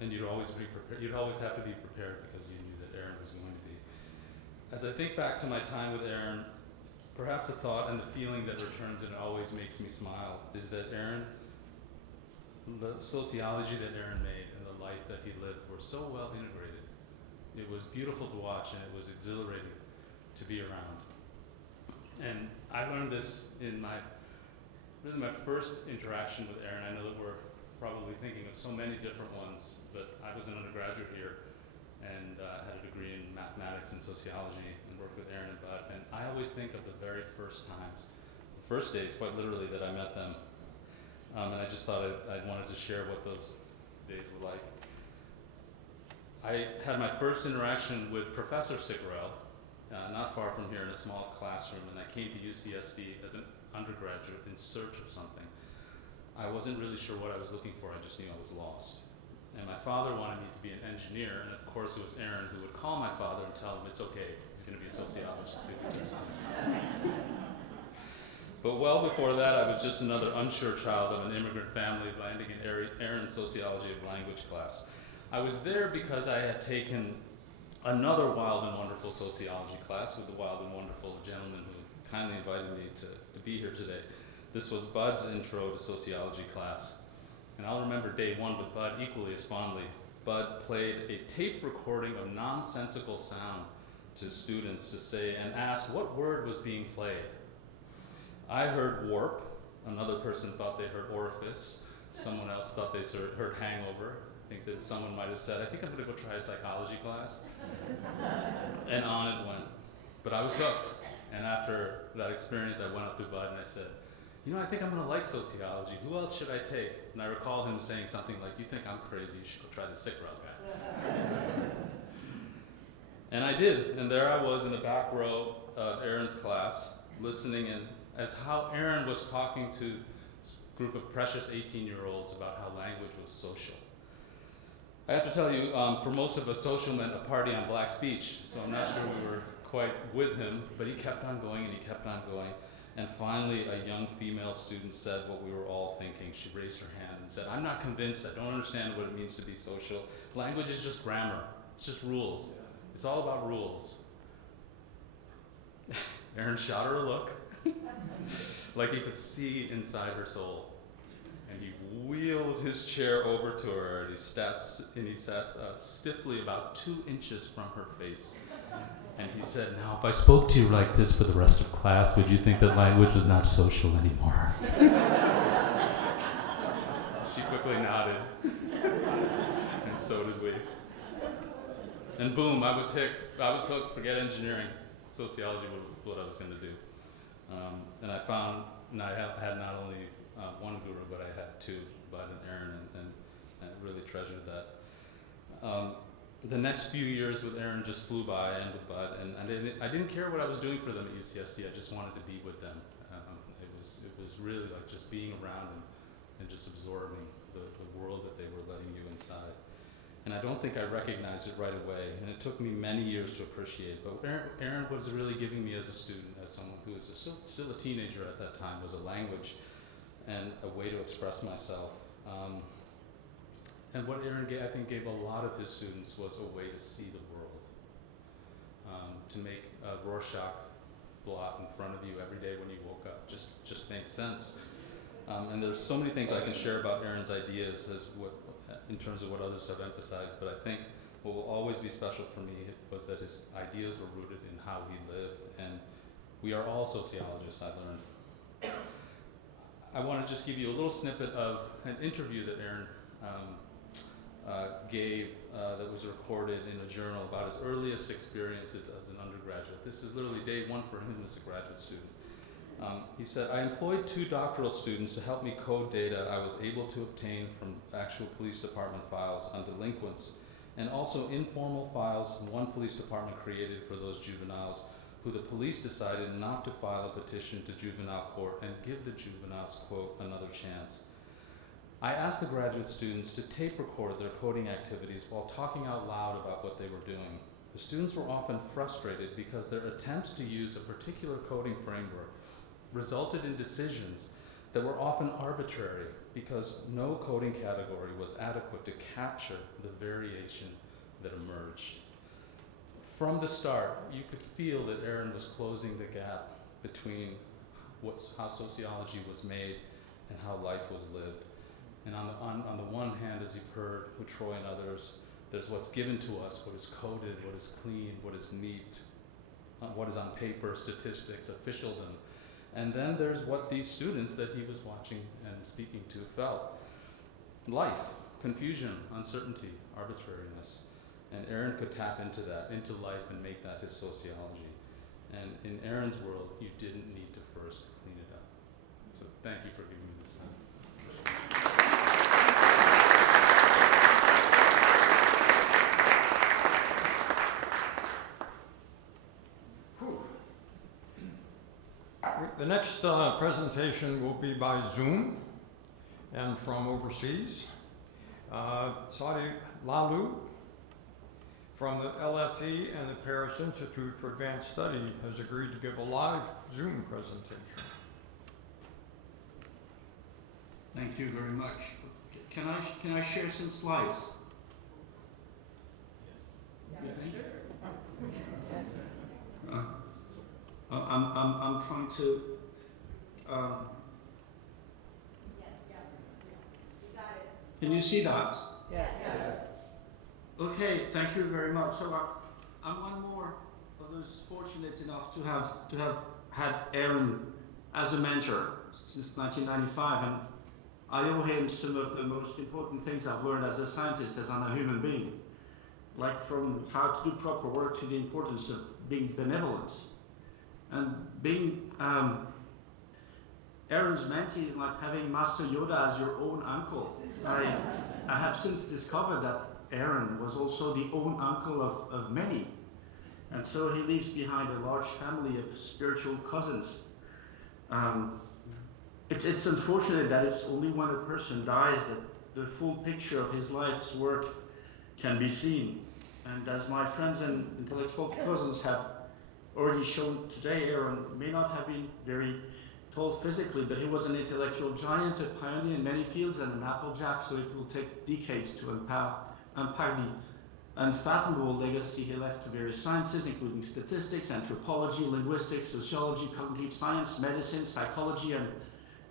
And you'd always be prepared. You'd always have to be prepared because you knew that Aaron was going to be. As I think back to my time with Aaron, perhaps a thought and the feeling that returns and always makes me smile is that Aaron, the sociology that Aaron made and the life that he lived were so well integrated. It was beautiful to watch and it was exhilarating to be around. And I learned this in my first interaction with Aaron. I know that we're probably thinking of so many different ones, but I was an undergraduate here and had a degree in mathematics and sociology and worked with Aaron and Bud. And I always think of the very first times, the first days, quite literally, that I met them. And I just thought I wanted to share what those days were like. I had my first interaction with Professor Cicourel, not far from here in a small classroom, and I came to UCSD as an undergraduate in search of something. I wasn't really sure what I was looking for, I just knew I was lost. And my father wanted me to be an engineer, and of course it was Aaron who would call my father and tell him it's okay, he's gonna be a sociologist too. But well before that, I was just another unsure child of an immigrant family landing in Aaron's Sociology of Language class. I was there because I had taken another wild and wonderful sociology class with the wild and wonderful gentleman who kindly invited me to be here today. This was Bud's intro to sociology class. And I'll remember day one with Bud equally as fondly. Bud played a tape recording of nonsensical sound to students to say and asked what word was being played. I heard warp, another person thought they heard orifice, someone else thought they heard hangover. I think that someone might have said, I think I'm gonna go try a psychology class. And on it went. But I was hooked. And after that experience, I went up to Bud and I said, you know, I think I'm gonna like sociology. Who else should I take? And I recall him saying something like, you think I'm crazy, you should go try the Cicourel guy. And I did, and there I was in the back row of Aaron's class, listening in as how Aaron was talking to a group of precious 18-year-olds about how language was social. I have to tell you, for most of us, social meant a party on Black's Beach, so I'm not sure we were quite with him, but he kept on going and he kept on going. And finally, a young female student said what we were all thinking. She raised her hand and said, I'm not convinced, I don't understand what it means to be social. Language is just grammar, it's just rules. It's all about rules. Aaron shot her a look, like he could see inside her soul. And he wheeled his chair over to her and he sat stiffly about 2 inches from her face. And he said, now if I spoke to you like this for the rest of class, would you think that language was not social anymore? She quickly nodded. And so did we. And boom, I was hooked, forget engineering. Sociology was what I was going to do. And I found, and I had not only one guru, but I had two, Bud and Aaron, and I really treasured that. The next few years with Aaron just flew by, and with Bud, and I didn't care what I was doing for them at UCSD. I just wanted to be with them. It was really like just being around and just absorbing the world that they were letting you inside. And I don't think I recognized it right away, and it took me many years to appreciate. But Aaron was really giving me as a student, as someone who was still a teenager at that time, was a language and a way to express myself. And what Aaron I think gave a lot of his students was a way to see the world, to make a Rorschach blot in front of you every day when you woke up just made sense. And there's so many things I can share about Aaron's ideas in terms of what others have emphasized, but I think what will always be special for me was that his ideas were rooted in how he lived, and we are all sociologists, I learned. I want to just give you a little snippet of an interview that Aaron gave that was recorded in a journal about his earliest experiences as an undergraduate. This is literally day one for him as a graduate student. He said, "I employed 2 doctoral students to help me code data I was able to obtain from actual police department files on delinquents, and also informal files one police department created for those juveniles who the police decided not to file a petition to juvenile court and give the juveniles, quote, another chance. I asked the graduate students to tape record their coding activities while talking out loud about what they were doing. The students were often frustrated because their attempts to use a particular coding framework resulted in decisions that were often arbitrary because no coding category was adequate to capture the variation that emerged." From the start, you could feel that Aaron was closing the gap between how sociology was made and how life was lived. And on the one hand, as you've heard with Troy and others, there's what's given to us, what is coded, what is clean, what is neat, what is on paper, statistics, officialdom. And then there's what these students that he was watching and speaking to felt. Life, confusion, uncertainty, arbitrariness. And Aaron could tap into that, into life, and make that his sociology. And in Aaron's world, you didn't need to first clean it up. So thank you for giving me this time. The next presentation will be by Zoom and from overseas. Saadi Lahlou from the LSE and the Paris Institute for Advanced Study has agreed to give a live Zoom presentation. Thank you very much. Can I share some slides? Yes. You think? I'm trying to. Can you see that? Yes. Okay, thank you very much. So I'm one more of those fortunate enough to have had Aaron as a mentor since 1995, and I owe him some of the most important things I've learned as a scientist, as I'm a human being, like from how to do proper work to the importance of being benevolent. And being Aaron's mentee is like having Master Yoda as your own uncle. I have since discovered that Aaron was also the own uncle of many. And so he leaves behind a large family of spiritual cousins. It's unfortunate that it's only when a person dies that the full picture of his life's work can be seen. And as my friends and intellectual cousins have already shown today, Aaron may not have been very tall physically, but he was an intellectual giant, a pioneer in many fields, and an applejack, so it will take decades to unpack the unfathomable legacy he left to various sciences, including statistics, anthropology, linguistics, sociology, cognitive science, medicine, psychology, and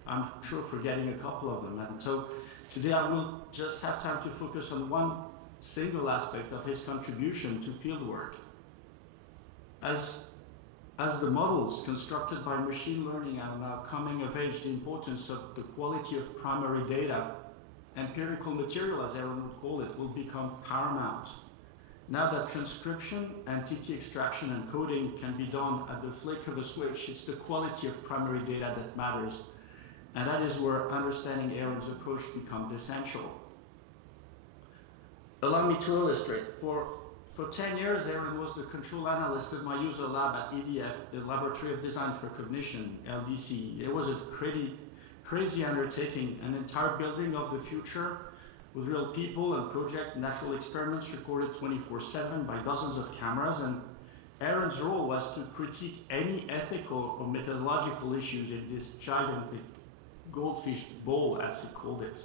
I'm sure forgetting a couple of them. And so today I will just have time to focus on one single aspect of his contribution to fieldwork. As the models constructed by machine learning are now coming of age, the importance of the quality of primary data, empirical material as Aaron would call it, will become paramount. Now that transcription, entity extraction, and coding can be done at the flick of a switch, it's the quality of primary data that matters. And that is where understanding Aaron's approach becomes essential. Allow me to illustrate. For 10 years, Aaron was the control analyst of my user lab at EDF, the Laboratory of Design for Cognition, LDC. It was a crazy undertaking, an entire building of the future with real people and project natural experiments recorded 24/7 by dozens of cameras. And Aaron's role was to critique any ethical or methodological issues in this gigantic goldfish bowl, as he called it.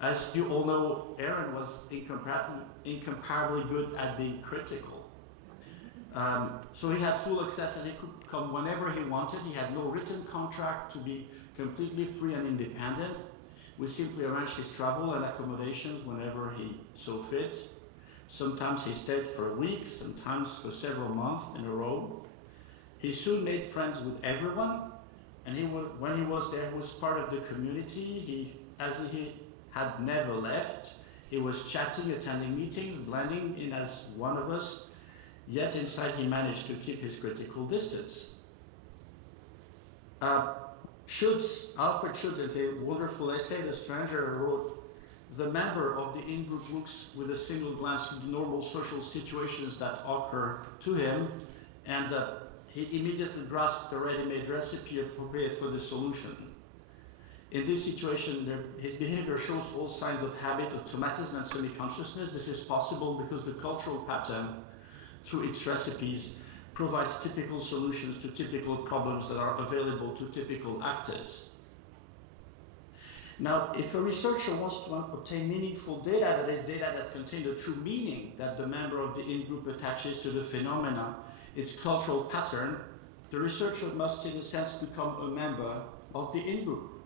As you all know, Aaron was incomparably good at being critical. So he had full access and he could come whenever he wanted. He had no written contract to be completely free and independent. We simply arranged his travel and accommodations whenever he saw fit. Sometimes he stayed for a week, sometimes for several months in a row. He soon made friends with everyone, and when he was there, he was part of the community. As he had never left. He was chatting, attending meetings, blending in as one of us, yet inside he managed to keep his critical distance. Alfred Schutz, in a wonderful essay, The Stranger, wrote, "The member of the in-group looks with a single glance at the normal social situations that occur to him, and he immediately grasped the ready-made recipe appropriate for the solution. In this situation, his behavior shows all signs of habit, automatism, and semi-consciousness. This is possible because the cultural pattern, through its recipes, provides typical solutions to typical problems that are available to typical actors." Now, if a researcher wants to obtain meaningful data, that is data that contain the true meaning that the member of the in-group attaches to the phenomena, its cultural pattern, the researcher must, in a sense, become a member of the in-group.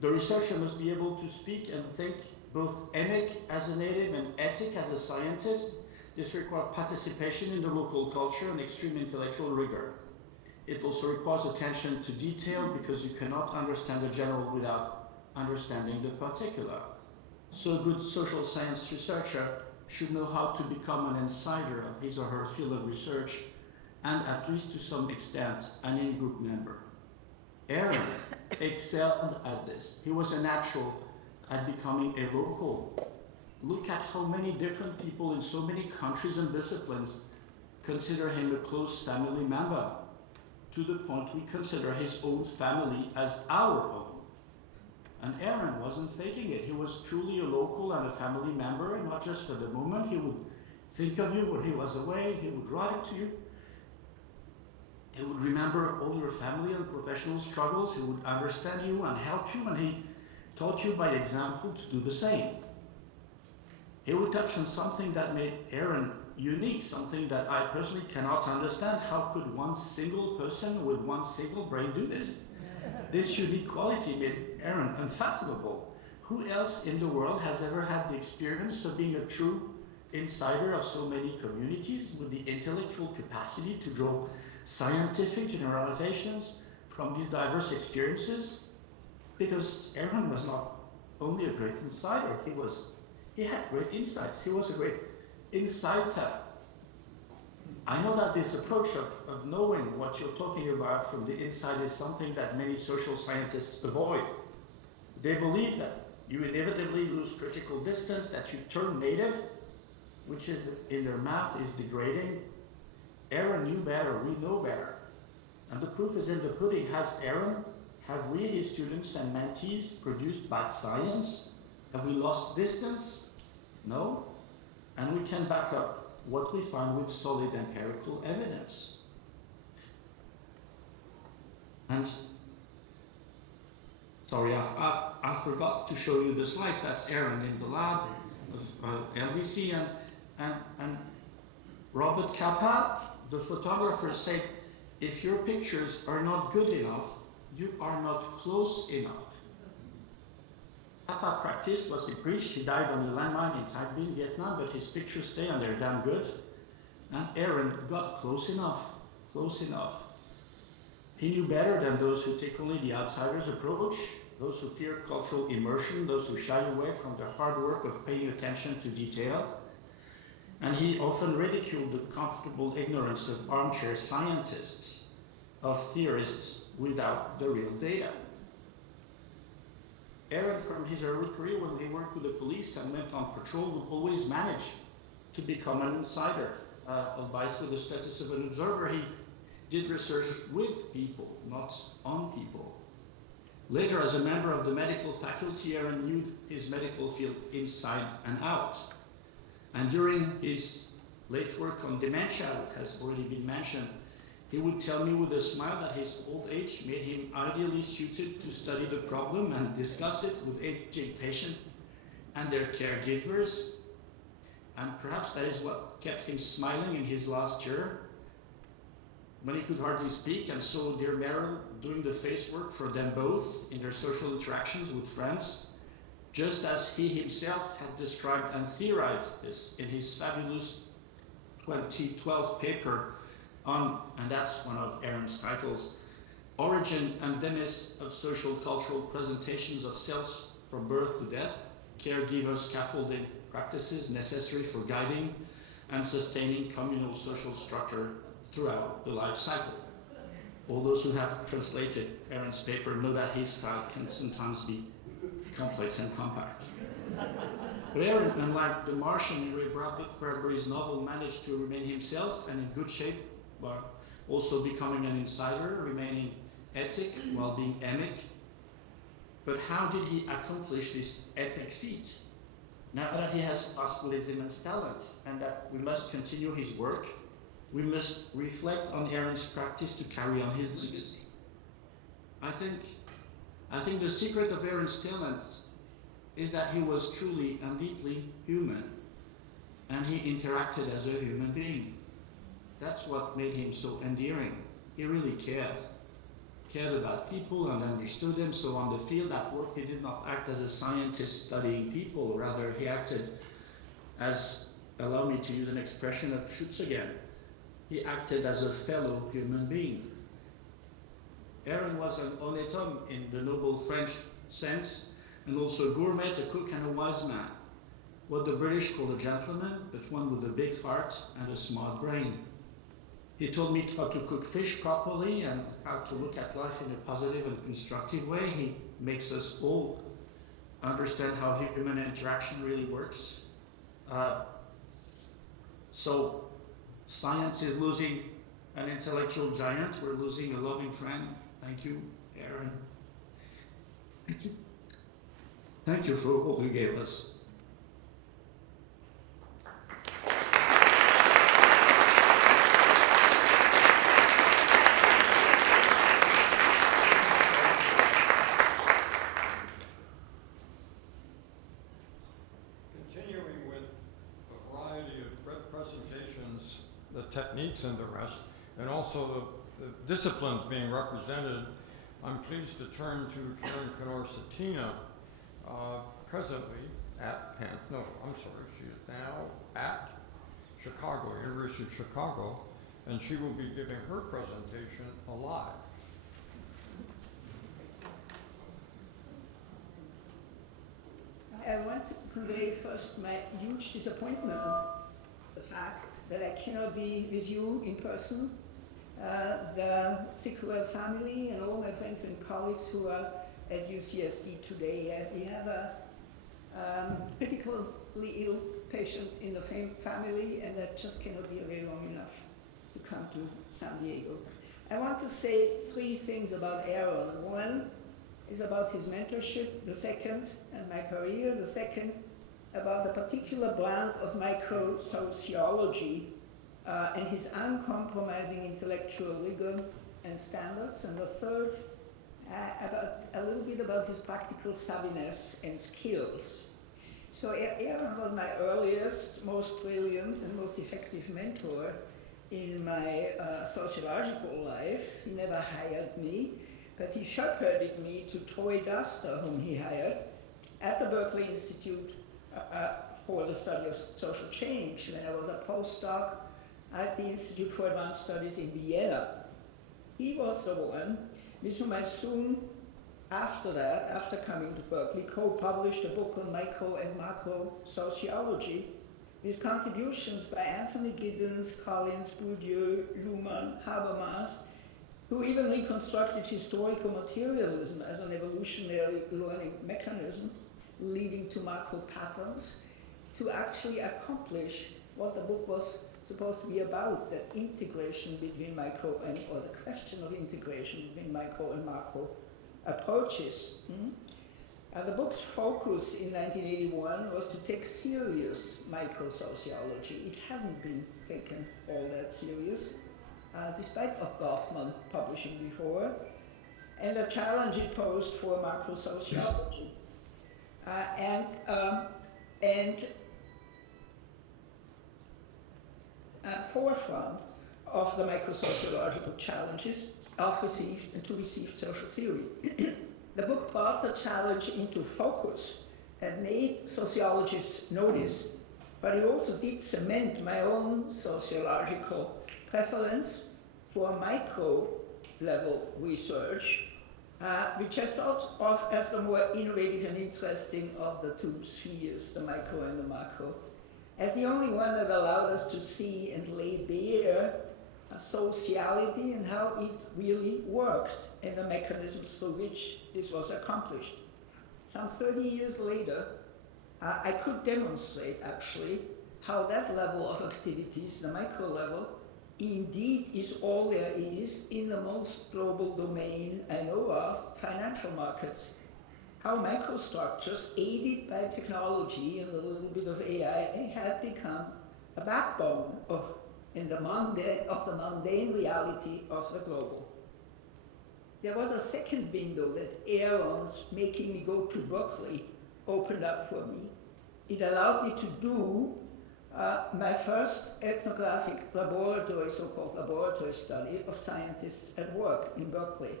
The researcher must be able to speak and think both emic as a native and etic as a scientist. This requires participation in the local culture and extreme intellectual rigor. It also requires attention to detail because you cannot understand the general without understanding the particular. So a good social science researcher should know how to become an insider of his or her field of research and, at least to some extent, an in-group member. Aaron excelled at this. He was a natural at becoming a local. Look at how many different people in so many countries and disciplines consider him a close family member, to the point we consider his own family as our own. And Aaron wasn't faking it. He was truly a local and a family member, and not just for the moment. He would think of you when he was away. He would write to you. He would remember all your family and professional struggles. He would understand you and help you, and he taught you by example to do the same. He would touch on something that made Aaron unique, something that I personally cannot understand. How could one single person with one single brain do this? This unique quality made Aaron unfathomable. Who else in the world has ever had the experience of being a true insider of so many communities with the intellectual capacity to draw scientific generalizations from these diverse experiences? Because Aaron was not only a great insider, he had great insights. He was a great insider. I know that this approach of knowing what you're talking about from the inside is something that many social scientists avoid. They believe that you inevitably lose critical distance, that you turn native, which is in their math is degrading. Aaron knew better, we know better. And the proof is in the pudding. Have we, his students and mentees, produced bad science? Have we lost distance? No. And we can back up what we find with solid empirical evidence. And sorry, I forgot to show you the slides. That's Aaron in the lab of LDC and Robert Capa, the photographer, said, if your pictures are not good enough, you are not close enough. Capa practiced what he preached. He died on the landmine in Thai Binh, Vietnam, but his pictures stay and they're damn good. And Aaron got close enough, close enough. He knew better than those who take only the outsider's approach, those who fear cultural immersion, those who shy away from the hard work of paying attention to detail. And he often ridiculed the comfortable ignorance of armchair scientists, of theorists without the real data. Aaron, from his early career, when he worked with the police and went on patrol, would always manage to become an insider, albeit with the status of an observer. He did research with people, not on people. Later, as a member of the medical faculty, Aaron knew his medical field inside and out. And during his late work on dementia, which has already been mentioned, he would tell me with a smile that his old age made him ideally suited to study the problem and discuss it with aging patients and their caregivers. And perhaps that is what kept him smiling in his last year, when he could hardly speak and so doing the face work for them both in their social interactions with friends, just as he himself had described and theorized this in his fabulous 2012 paper on, and that's one of Aaron's titles, Origin and Demise of Social Cultural Presentations of Selves from Birth to Death, Caregiver Scaffolding Practices Necessary for Guiding and Sustaining Communal Social Structure Throughout the Life Cycle. All those who have translated Aaron's paper know that his style can sometimes be complex and compact. But Aaron, unlike the Martian in Ray Bradbury's novel, managed to remain himself and in good shape, while also becoming an insider, remaining ethic while being emic. But how did he accomplish this epic feat? Now that he has possibilism and talent, and that we must continue his work, we must reflect on Aaron's practice to carry on his legacy. I think the secret of Aaron's talent is that he was truly and deeply human, and he interacted as a human being. That's what made him so endearing. He really cared about people and understood them. So on the field at work, he did not act as a scientist studying people. Rather, he acted as, allow me to use an expression of Schutz again, he acted as a fellow human being. Aaron was an honnête homme in the noble French sense, and also a gourmet, a cook, and a wise man. What the British call a gentleman, but one with a big heart and a smart brain. He taught me how to cook fish properly and how to look at life in a positive and constructive way. He makes us all understand how human interaction really works. So science is losing an intellectual giant. We're losing a loving friend. Thank you, Aaron. Thank you. Thank you for what you gave us. Continuing with a variety of presentations, the techniques and the rest, and also the disciplines being represented, I'm pleased to turn to Karin Knorr-Cetina, presently at she is now at Chicago, University of Chicago, and she will be giving her presentation live. I want to convey first my huge disappointment, the fact that I cannot be with you in person, the Cicourel family and all my friends and colleagues who are at UCSD today. We have a critically ill patient in the family, and that just cannot be away long enough to come to San Diego. I want to say three things about Aaron. One is about his mentorship, the second, and my career, the second, about the particular brand of micro-sociology and his uncompromising intellectual rigor and standards, and the third, a little bit about his practical savviness and skills. So Aaron was my earliest, most brilliant, and most effective mentor in my sociological life. He never hired me, but he shepherded me to Troy Duster, whom he hired, at the Berkeley Institute for the Study of Social Change when I was a postdoc at the Institute for Advanced Studies in Vienna. He was the one with whom I soon after that, after coming to Berkeley, co-published a book on micro and macro sociology with contributions by Anthony Giddens, Collins, Bourdieu, Luhmann, Habermas, who even reconstructed historical materialism as an evolutionary learning mechanism leading to macro patterns to actually accomplish what the book was supposed to be about, that integration between micro and, or the question of integration between micro and macro approaches. The book's focus in 1981 was to take serious micro-sociology. It hadn't been taken all that serious, despite of Goffman publishing before, and a challenge it posed for macro-sociology. Forefront of the micro-sociological challenges of received and to received social theory. The book brought the challenge into focus and made sociologists notice, but it also did cement my own sociological preference for micro-level research, which I thought of as the more innovative and interesting of the two spheres, the micro and the macro, as the only one that allowed us to see and lay bare sociality and how it really worked and the mechanisms through which this was accomplished. Some 30 years later, I could demonstrate actually how that level of activities, the micro level, indeed is all there is in the most global domain I know of, financial markets. How microstructures, aided by technology and a little bit of AI, have become a backbone of the mundane reality of the global. There was a second window that Aaron's making me go to Berkeley opened up for me. It allowed me to do my first ethnographic laboratory, so-called laboratory study of scientists at work in Berkeley,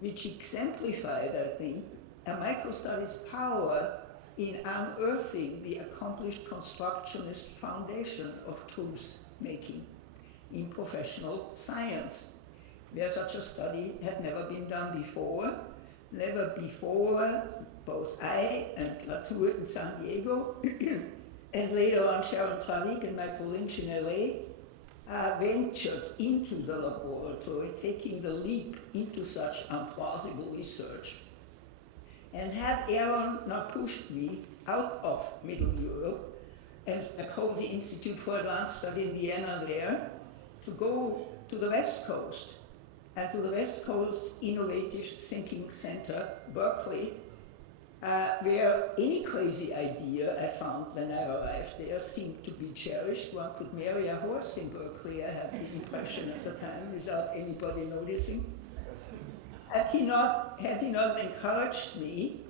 which exemplified, I think, a microstudy's power in unearthing the accomplished constructionist foundation of truth-making in professional science, where such a study had never been done before. Never before, both I and Lahlou in San Diego, and later on Sharon Travik and Michael Lynch in LA, ventured into the laboratory, taking the leap into such implausible research. And had Aaron not pushed me out of Middle Europe and a cozy institute for advanced study in Vienna there, to go to the West Coast, and to the West Coast Innovative Thinking Center, Berkeley, where any crazy idea I found when I arrived there seemed to be cherished. One could marry a horse in Berkeley, I had the impression at the time, without anybody noticing. Had he not encouraged me,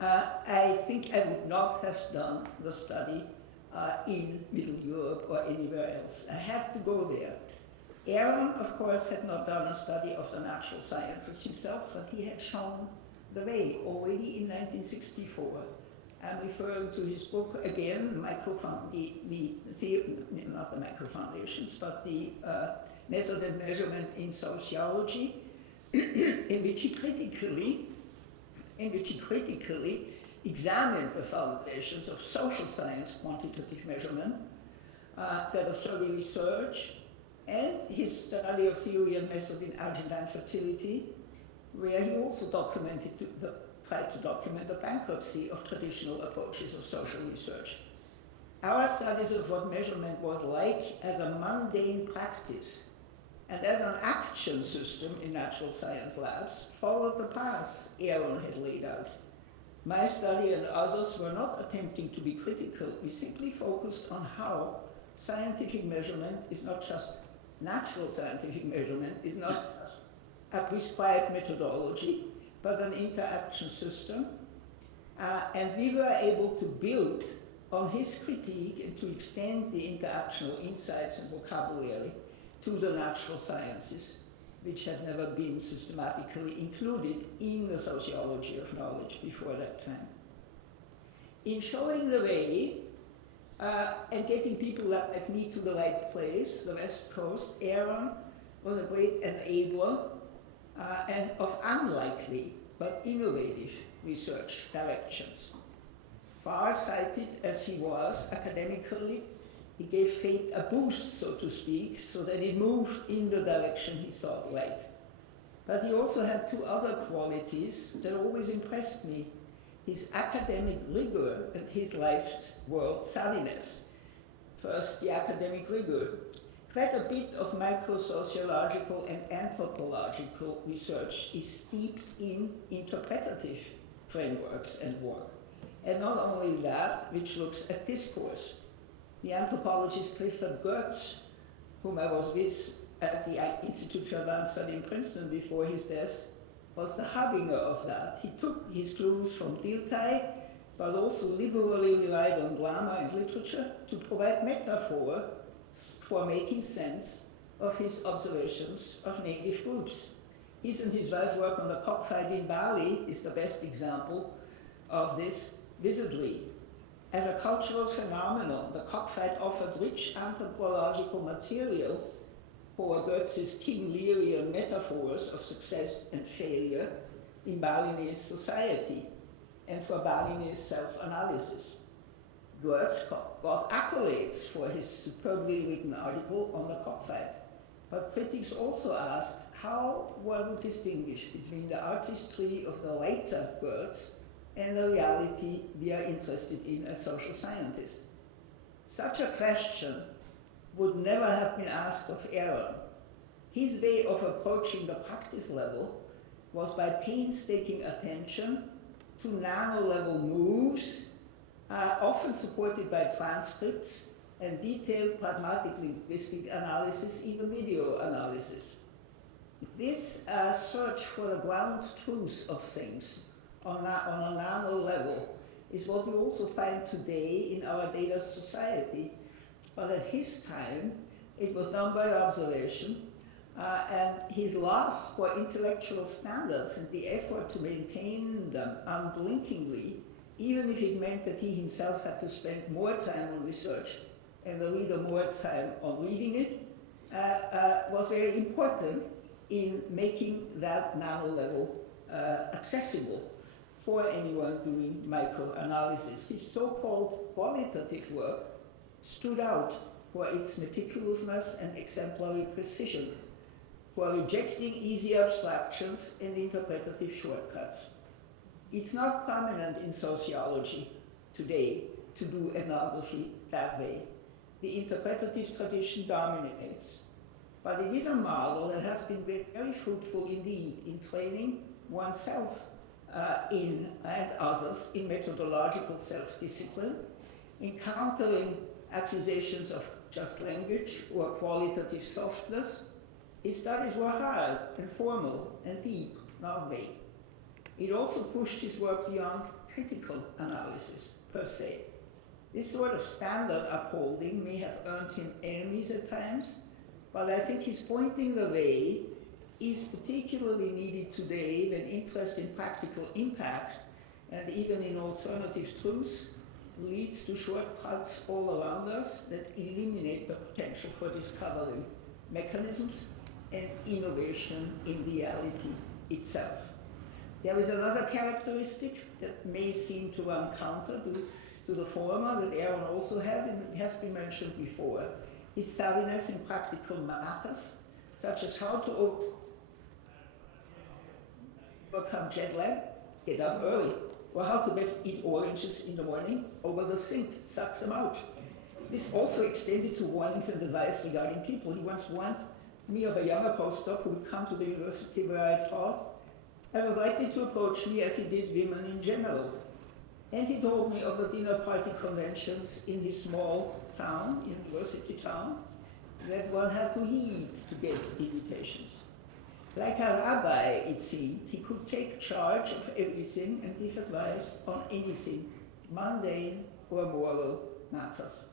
I think I would not have done the study in Middle Europe or anywhere else. I had to go there. Aaron, of course, had not done a study of the natural sciences himself, but he had shown the way already in 1964. I'm referring to his book again, not the macro foundations, but the method and measurement in sociology, in which he critically examined the foundations of social science quantitative measurement, that of survey research, and his study of theory and method in Argentine fertility, where he also tried to document the bankruptcy of traditional approaches of social research. Our studies of what measurement was like as a mundane practice and as an action system in natural science labs followed the path Aaron had laid out. My study and others were not attempting to be critical. We simply focused on how scientific measurement is not just natural scientific measurement, is not just a prescribed methodology, but an interaction system. And we were able to build on his critique and to extend the interactional insights and vocabulary to the natural sciences, which had never been systematically included in the sociology of knowledge before that time. In showing the way and getting people like me to the right place, the West Coast, Aaron was a great enabler and of unlikely but innovative research directions. Far-sighted as he was academically, he gave fate a boost, so to speak, so that it moved in the direction he thought right. But he also had two other qualities that always impressed me: his academic rigor and his life's world savviness. First, the academic rigor. Quite a bit of micro-sociological and anthropological research is steeped in interpretative frameworks and work. And not only that, which looks at discourse. The anthropologist Clifford Geertz, whom I was with at the Institute for Advanced Study in Princeton before his death, was the harbinger of that. He took his clues from Dilthey, but also liberally relied on grammar and literature to provide metaphor for making sense of his observations of native groups. His and his wife work on the cockfight in Bali is the best example of this wizardry. As a cultural phenomenon, the cockfight offered rich anthropological material for Goethe's King Learian metaphors of success and failure in Balinese society and for Balinese self-analysis. Goethe got accolades for his superbly written article on the cockfight, but critics also asked how one would distinguish between the artistry of the later Goethe and the reality we are interested in as social scientists. Such a question would never have been asked of Aaron. His way of approaching the practice level was by painstaking attention to nano-level moves, often supported by transcripts and detailed pragmatic linguistic analysis, even video analysis. This search for the ground truth of things on a nano level is what we also find today in our data society. But at his time, it was done by observation, and his love for intellectual standards and the effort to maintain them unblinkingly, even if it meant that he himself had to spend more time on research and the reader more time on reading it, was very important in making that nano level accessible for anyone doing microanalysis. His so-called qualitative work stood out for its meticulousness and exemplary precision, for rejecting easy abstractions and interpretative shortcuts. It's not prominent in sociology today to do ethnography that way. The interpretative tradition dominates. But it is a model that has been very fruitful indeed in training oneself and others in methodological self-discipline, in countering accusations of just language or qualitative softness. His studies were hard and formal and deep, not vague. It also pushed his work beyond critical analysis per se. This sort of standard upholding may have earned him enemies at times, but I think his pointing the way is particularly needed today when interest in practical impact and even in alternative truths leads to shortcuts all around us that eliminate the potential for discovering mechanisms and innovation in reality itself. There is another characteristic that may seem to run counter to the former that Aaron also had, and it has been mentioned before, his savviness in practical matters, such as how to overcome jet lag, get up early, or how to best eat oranges in the morning over the sink, suck them out. This also extended to warnings and advice regarding people. He once warned me of a younger postdoc who would come to the university where I taught and was likely to approach me as he did women in general. And he told me of the dinner party conventions in his small town, university town, that one had to heed to get invitations. Like a rabbi, it seemed, he could take charge of everything and give advice on anything, mundane or moral matters.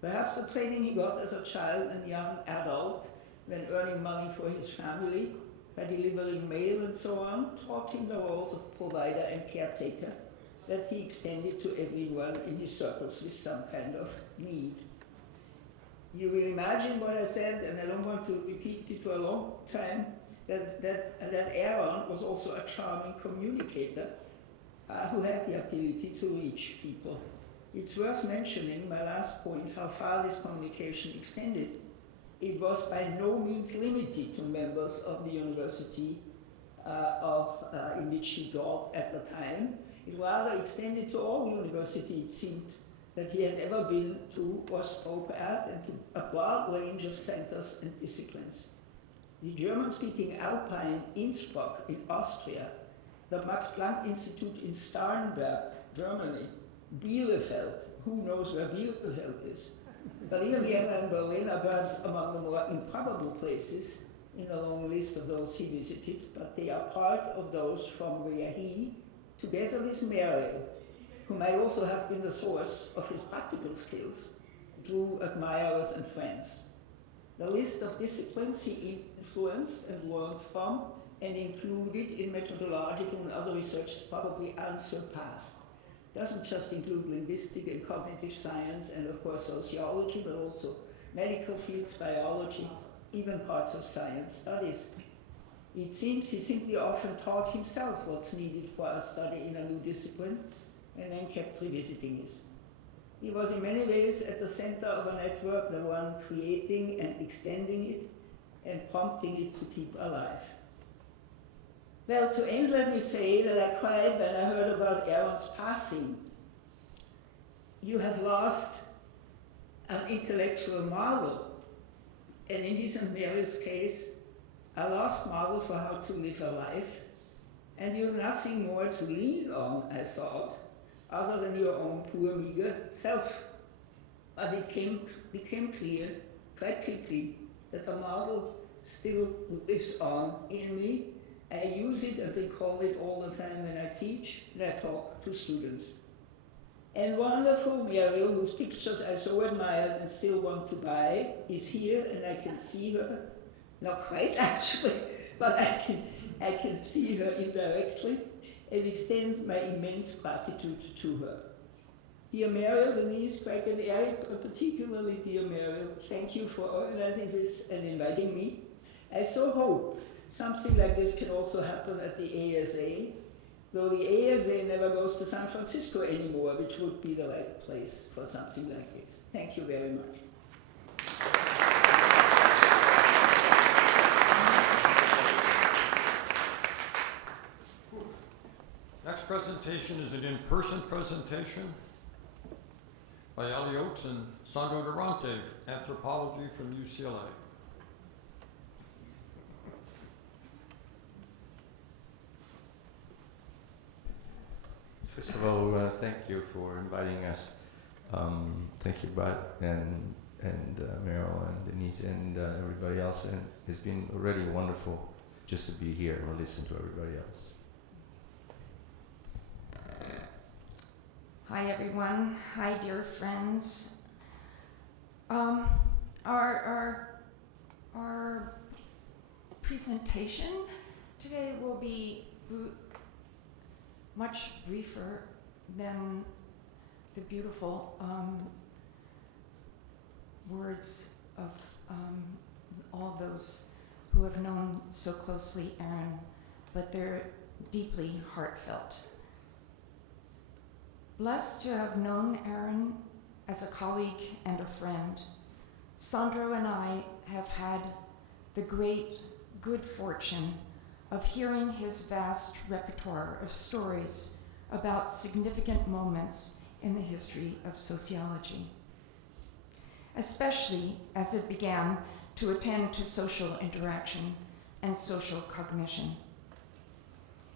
Perhaps the training he got as a child and young adult when earning money for his family, by delivering mail and so on, taught him the roles of provider and caretaker that he extended to everyone in his circles with some kind of need. You will imagine what I said, and I don't want to repeat it for a long time, that Aaron was also a charming communicator who had the ability to reach people. It's worth mentioning, my last point, how far this communication extended. It was by no means limited to members of the university in which he taught at the time. It rather extended to all university, it seemed, that he had ever been to or spoke at, and to a broad range of centers and disciplines. The German-speaking Alpine Innsbruck in Austria, the Max Planck Institute in Starnberg, Germany, Bielefeld, who knows where Bielefeld is? But even Vienna and Berlin are perhaps among the more improbable places in the long list of those he visited, but they are part of those from where he, together with Mary, who might also have been the source of his practical skills, drew admirers and friends. The list of disciplines he influenced and learned from and included in methodological and other research probably unsurpassed. It doesn't just include linguistic and cognitive science and of course sociology, but also medical fields, biology, even parts of science studies. It seems he simply often taught himself what's needed for a study in a new discipline and then kept revisiting it. He was in many ways at the center of a network, the one creating and extending it and prompting it to keep alive. Well, to end, let me say that I cried when I heard about Aaron's passing. You have lost an intellectual model, and in his and Mary's case, a lost model for how to live a life, and you have nothing more to lean on, I thought, other than your own poor, meager self. But it became clear, quite quickly, that the model still lives on in me. I use it and recall it all the time when I teach and I talk to students. And wonderful Muriel, whose pictures I so admired and still want to buy, is here, and I can see her. Not quite actually, but I can see her indirectly, and extends my immense gratitude to her. Dear Muriel, Denise, Craig, and Eric, but particularly dear Muriel, thank you for organizing this and inviting me. I so hope something like this can also happen at the ASA, though the ASA never goes to San Francisco anymore, which would be the right place for something like this. Thank you very much. Next presentation is an in-person presentation by Ochs and Sandro Duranti, Anthropology from UCLA. First of all, thank you for inviting us. Thank you, Bud and Meryl and Denise and everybody else. And it's been already wonderful just to be here and listen to everybody else. Hi, everyone. Hi, dear friends. Our presentation today will be much briefer than the beautiful words of all those who have known so closely Aaron, but they're deeply heartfelt. Blessed to have known Aaron as a colleague and a friend, Sandro and I have had the great good fortune of hearing his vast repertoire of stories about significant moments in the history of sociology, especially as it began to attend to social interaction and social cognition.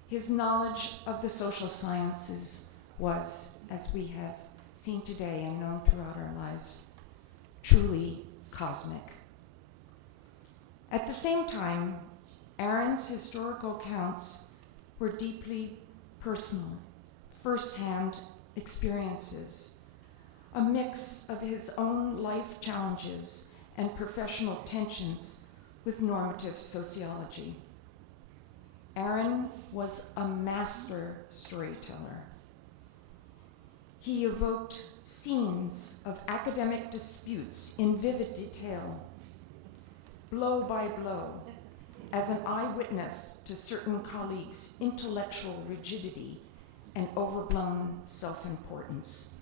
His knowledge of the social sciences was, as we have seen today and known throughout our lives, truly cosmic. At the same time, Aaron's historical accounts were deeply personal, first-hand experiences, a mix of his own life challenges and professional tensions with normative sociology. Aaron was a master storyteller. He evoked scenes of academic disputes in vivid detail, blow by blow, as an eyewitness to certain colleagues' intellectual rigidity and overblown self-importance.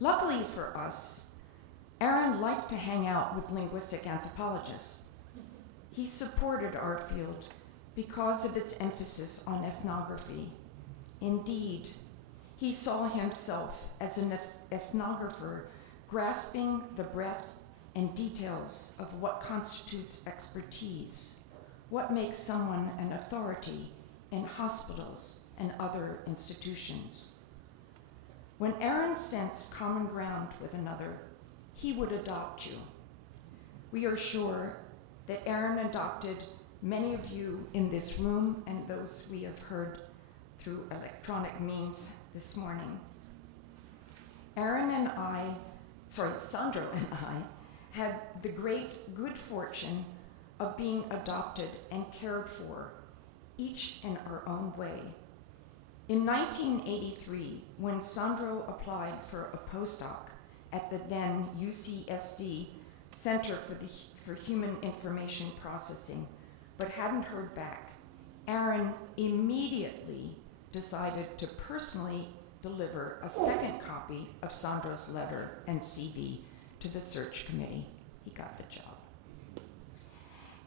Luckily for us, Aaron liked to hang out with linguistic anthropologists. He supported our field because of its emphasis on ethnography. Indeed, he saw himself as an ethnographer grasping the breadth and details of what constitutes expertise, what makes someone an authority in hospitals and other institutions. When Aaron sensed common ground with another, he would adopt you. We are sure that Aaron adopted many of you in this room and those we have heard through electronic means this morning. Sandro and I had the great good fortune of being adopted and cared for, each in our own way. In 1983, when Sandro applied for a postdoc at the then UCSD Center for Human Information Processing, but hadn't heard back, Aaron immediately decided to personally deliver a second copy of Sandro's letter and CV to the search committee. He got the job.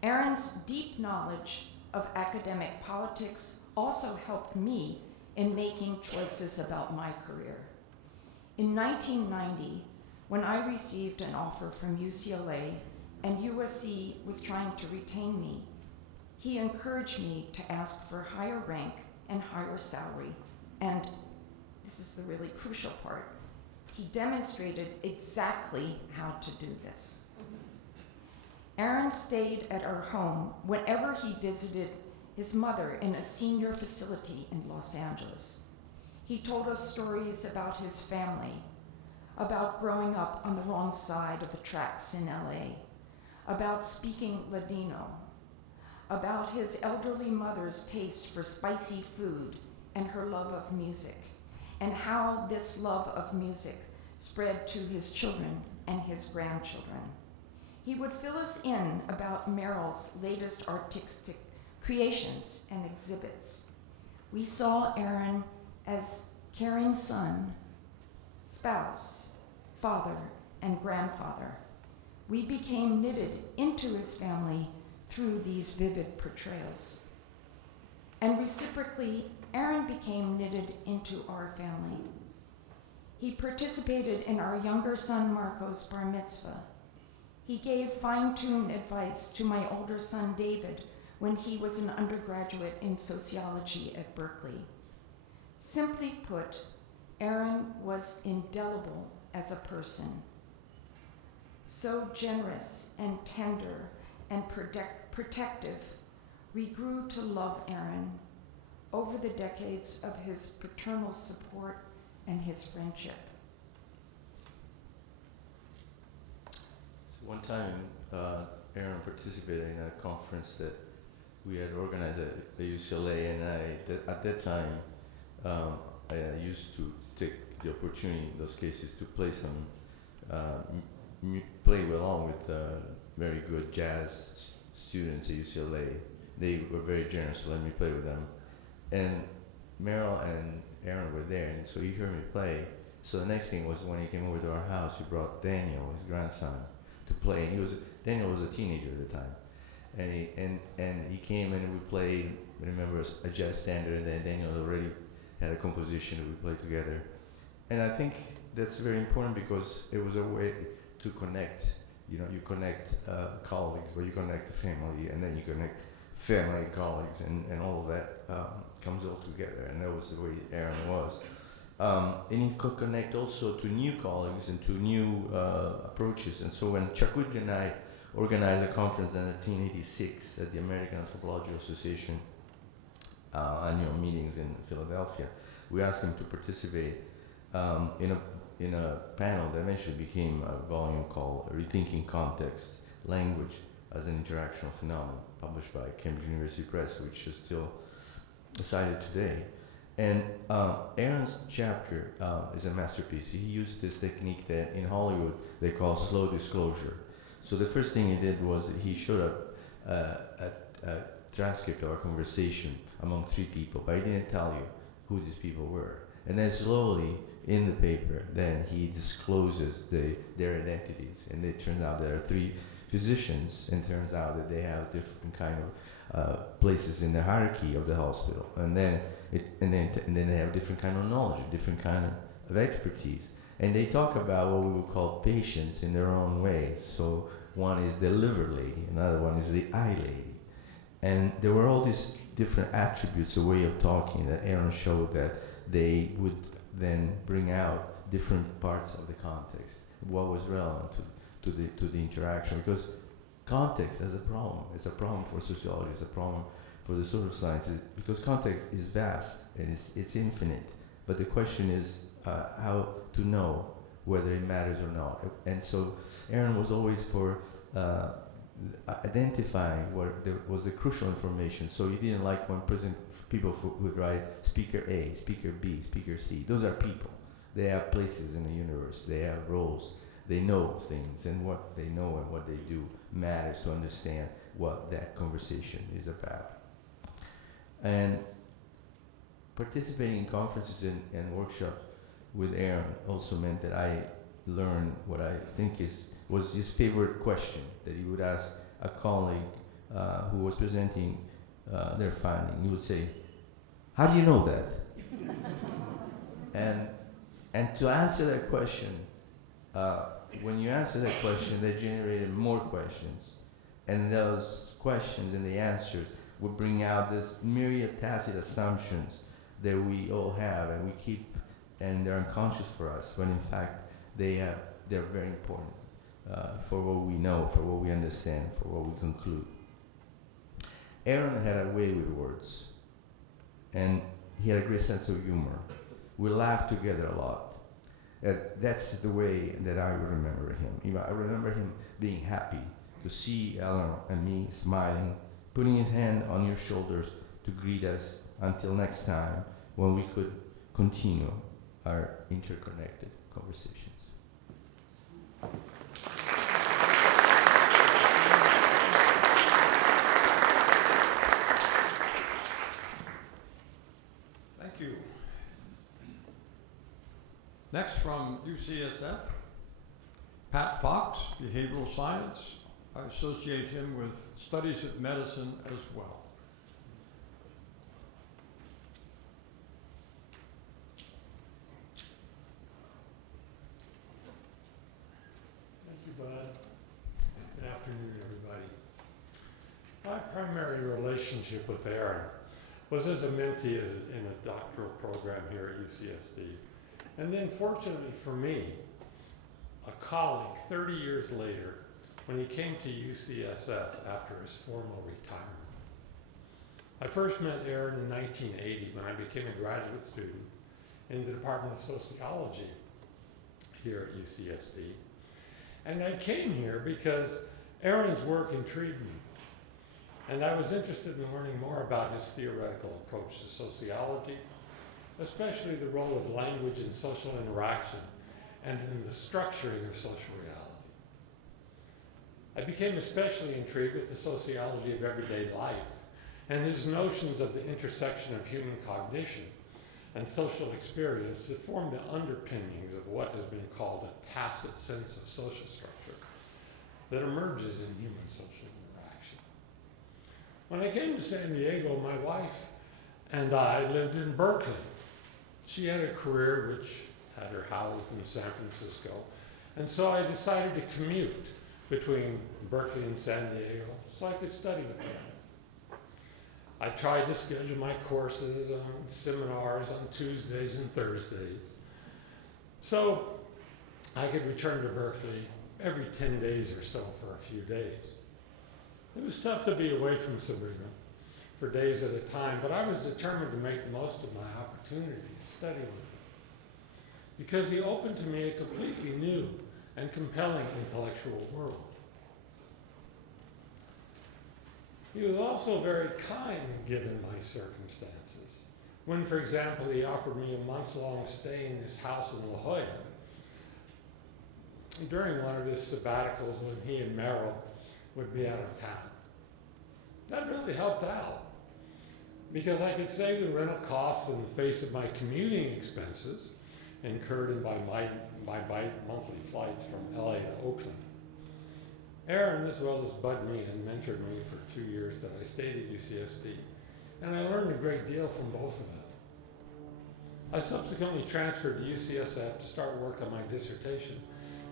Aaron's deep knowledge of academic politics also helped me in making choices about my career. In 1990, when I received an offer from UCLA and USC was trying to retain me, he encouraged me to ask for higher rank and higher salary, and this is the really crucial part, he demonstrated exactly how to do this. Aaron stayed at our home whenever he visited his mother in a senior facility in Los Angeles. He told us stories about his family, about growing up on the wrong side of the tracks in LA, about speaking Ladino, about his elderly mother's taste for spicy food and her love of music, and how this love of music spread to his children and his grandchildren. He would fill us in about Merrill's latest artistic creations and exhibits. We saw Aaron as caring son, spouse, father, and grandfather. We became knitted into his family through these vivid portrayals. And reciprocally, Aaron became knitted into our family. He participated in our younger son Marco's bar mitzvah. He gave fine-tuned advice to my older son David when he was an undergraduate in sociology at Berkeley. Simply put, Aaron was indelible as a person. So generous and tender and protective, we grew to love Aaron over the decades of his paternal support and his friendship. So one time, Aaron participated in a conference that we had organized at the UCLA, and at that time, I used to take the opportunity in those cases to play some, play along with very good jazz students at UCLA. They were very generous to let me play with them. And Merrill and Aaron were there, and so he heard me play. So the next thing was when he came over to our house, he brought Daniel, his grandson, to play. And Daniel was a teenager at the time. And he came and we played, I remember, a jazz standard, and then Daniel already had a composition that we played together. And I think that's very important because it was a way to connect. You know, you connect colleagues, or you connect the family, and then you connect family, colleagues, and all of that comes all together. And that was the way Aaron was. And he could connect also to new colleagues and to new approaches. And so when Chakuji and I organized a conference in 1986 at the American Anthropology Association annual meetings in Philadelphia, we asked him to participate in a panel that eventually became a volume called Rethinking Context, Language as an Interactional Phenomenon, published by Cambridge University Press, which is still cited today. And Aaron's chapter is a masterpiece. He used this technique that in Hollywood they call slow disclosure. So the first thing he did was he showed up a transcript of our conversation among 3 people, but he didn't tell you who these people were. And then slowly in the paper, then he discloses their identities. And it turns out there are 3 physicians, and it turns out that they have different kind of places in the hierarchy of the hospital. And then they have different kind of knowledge, different kind of expertise. And they talk about what we would call patients in their own ways. So one is the liver lady, another one is the eye lady. And there were all these different attributes, a way of talking that Aaron showed that they would then bring out different parts of the context, what was relevant to the interaction. Because context is a problem. It's a problem for sociology, it's a problem for the social sciences, because context is vast and it's infinite. But the question is how to know whether it matters or not. And so Aaron was always for identifying what was the crucial information. So you didn't like when people would write speaker A, speaker B, speaker C. Those are people. They have places in the universe. They have roles. They know things, and what they know and what they do matters to understand what that conversation is about. And participating in conferences and workshops with Aaron also meant that I learned what I think was his favorite question that he would ask a colleague who was presenting their finding. He would say, "How do you know that?" and to answer that question, when you answer that question, they generated more questions, and those questions and the answers would bring out this myriad tacit assumptions that we all have and we keep, and they're unconscious for us, when in fact they're very important for what we know, for what we understand, for what we conclude. Aaron had a way with words, and he had a great sense of humor. We laughed together a lot. That's the way that I remember him. I remember him being happy to see Elinor and me smiling, putting his hand on your shoulders to greet us until next time when we could continue our interconnected conversations. Thank you. Next from UCSF, Pat Fox, Behavioral Science. I associate him with studies of medicine as well. Thank you, Bud. Good afternoon, everybody. My primary relationship with Aaron was as a mentee in a doctoral program here at UCSD. And then fortunately for me, a colleague 30 years later, when he came to UCSF after his formal retirement. I first met Aaron in 1980 when I became a graduate student in the Department of Sociology here at UCSD. And I came here because Aaron's work intrigued me. And I was interested in learning more about his theoretical approach to sociology, especially the role of language in social interaction and in the structuring of social reality. I became especially intrigued with the sociology of everyday life and his notions of the intersection of human cognition and social experience that form the underpinnings of what has been called a tacit sense of social structure that emerges in human social interaction. When I came to San Diego, my wife and I lived in Berkeley. She had a career which had her housed in San Francisco, and so I decided to commute between Berkeley and San Diego so I could study with her. I tried to schedule my courses on seminars on Tuesdays and Thursdays so I could return to Berkeley every 10 days or so for a few days. It was tough to be away from Sabrina for days at a time, but I was determined to make the most of my opportunity to study with him because he opened to me a completely new and compelling intellectual world. He was also very kind given my circumstances. When, for example, he offered me a months-long stay in his house in La Jolla during one of his sabbaticals when he and Merrill would be out of town. That really helped out because I could save the rental costs in the face of my commuting expenses incurred by my monthly flights from LA to Oakland. Aaron, as well as Bud me, and mentored me for 2 years that I stayed at UCSD, and I learned a great deal from both of them. I subsequently transferred to UCSF to start work on my dissertation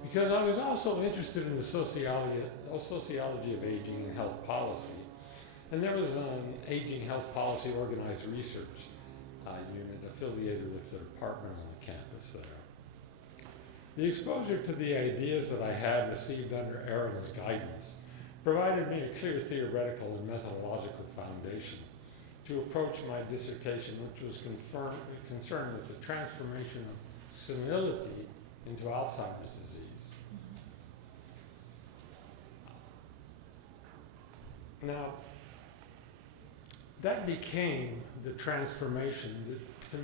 because I was also interested in the sociology of aging and health policy, and there was an aging health policy organized research unit affiliated with the department on the campus there. The exposure to the ideas that I had received under Aaron's guidance provided me a clear theoretical and methodological foundation to approach my dissertation, which was concerned with the transformation of senility into Alzheimer's disease. Now, that became the transformation that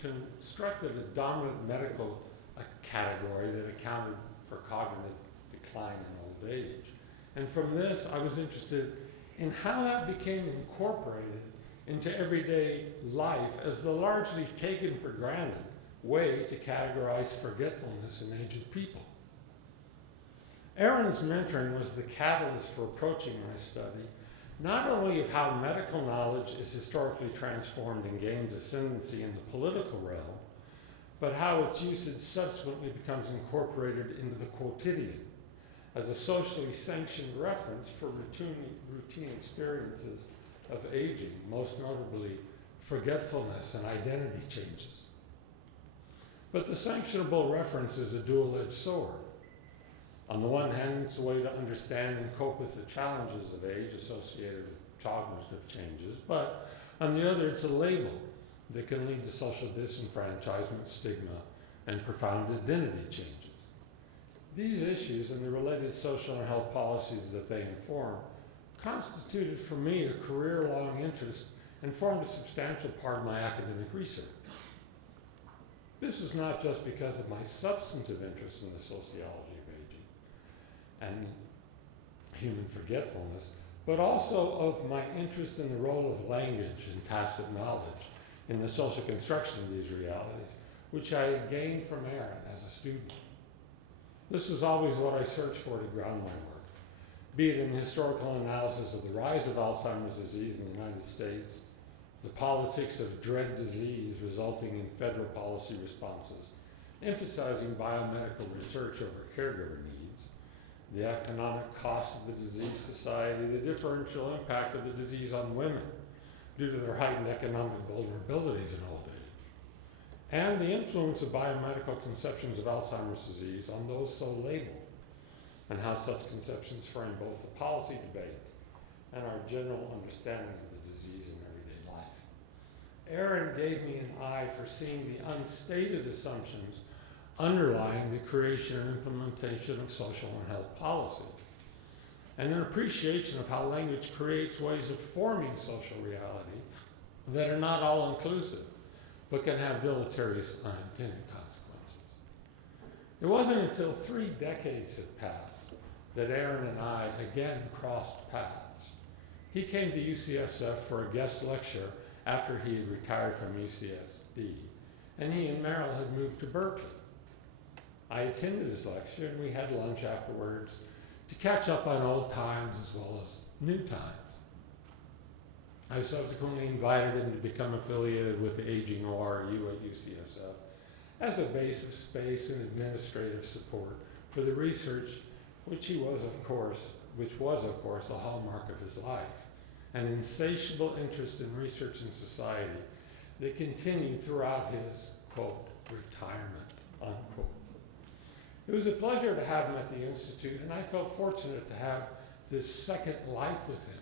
constructed a dominant medical category that accounted for cognitive decline in old age. And from this, I was interested in how that became incorporated into everyday life as the largely taken for granted way to categorize forgetfulness in aged people. Aaron's mentoring was the catalyst for approaching my study, not only of how medical knowledge is historically transformed and gains ascendancy in the political realm, but how its usage subsequently becomes incorporated into the quotidian as a socially sanctioned reference for routine experiences of aging, most notably forgetfulness and identity changes. But the sanctionable reference is a dual-edged sword. On the one hand, it's a way to understand and cope with the challenges of age associated with cognitive changes, but on the other, it's a label that can lead to social disenfranchisement, stigma, and profound identity changes. These issues and the related social and health policies that they inform constituted for me a career-long interest and formed a substantial part of my academic research. This is not just because of my substantive interest in the sociology of aging and human forgetfulness, but also of my interest in the role of language and tacit knowledge in the social construction of these realities, which I had gained from Aaron as a student. This was always what I searched for to ground my work, be it in historical analysis of the rise of Alzheimer's disease in the United States, the politics of dread disease resulting in federal policy responses, emphasizing biomedical research over caregiver needs, the economic cost of the disease society, the differential impact of the disease on women due to their heightened economic vulnerabilities in old age, and the influence of biomedical conceptions of Alzheimer's disease on those so labeled, and how such conceptions frame both the policy debate and our general understanding of the disease in everyday life. Aaron gave me an eye for seeing the unstated assumptions underlying the creation and implementation of social and health policy, and an appreciation of how language creates ways of forming social reality that are not all-inclusive, but can have deleterious unintended consequences. It wasn't until 3 decades had passed that Aaron and I again crossed paths. He came to UCSF for a guest lecture after he had retired from UCSD, and he and Merrill had moved to Berkeley. I attended his lecture, and we had lunch afterwards to catch up on old times as well as new times. I subsequently invited him to become affiliated with the Aging ORU at UCSF as a base of space and administrative support for the research which was of course a hallmark of his life, an insatiable interest in research and society that continued throughout his, quote, retirement, unquote. It was a pleasure to have him at the Institute, and I felt fortunate to have this second life with him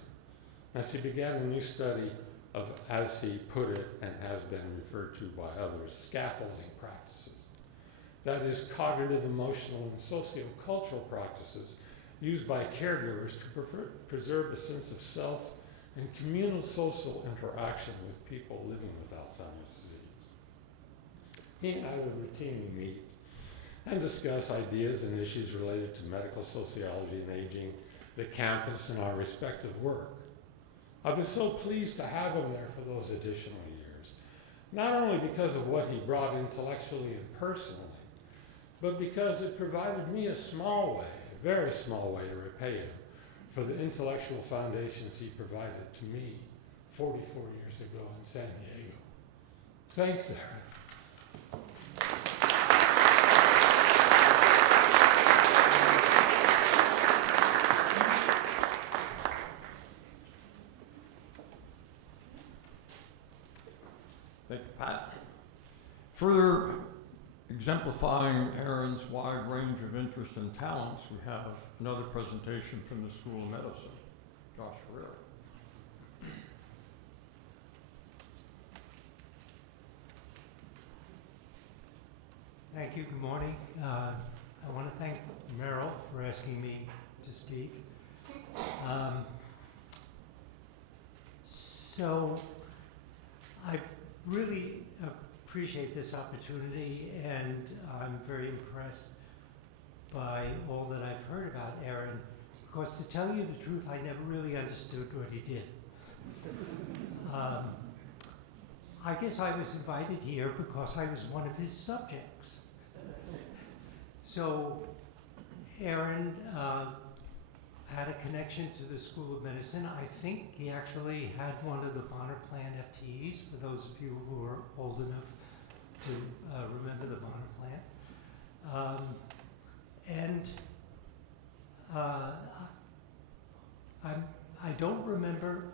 as he began a new study of, as he put it and has been referred to by others, scaffolding practices. That is, cognitive, emotional, and sociocultural practices used by caregivers to preserve a sense of self and communal social interaction with people living with Alzheimer's disease. He and I would routinely meet and discuss ideas and issues related to medical sociology and aging, the campus, and our respective work. I was so pleased to have him there for those additional years, not only because of what he brought intellectually and personally, but because it provided me a small way, a very small way to repay him for the intellectual foundations he provided to me 44 years ago in San Diego. Thanks, Aaron. Thank you, Pat. Further exemplifying Aaron's wide range of interests and talents, we have another presentation from the School of Medicine, Josh Fierer. Thank you. Good morning. I want to thank Merrill for asking me to speak. So I really appreciate this opportunity, and I'm very impressed by all that I've heard about Aaron, because to tell you the truth, I never really understood what he did. I guess I was invited here because I was one of his subjects. So Aaron had a connection to the School of Medicine. I think he actually had one of the Bonner Plan FTEs, for those of you who are old enough to remember the Bonner Plan. I don't remember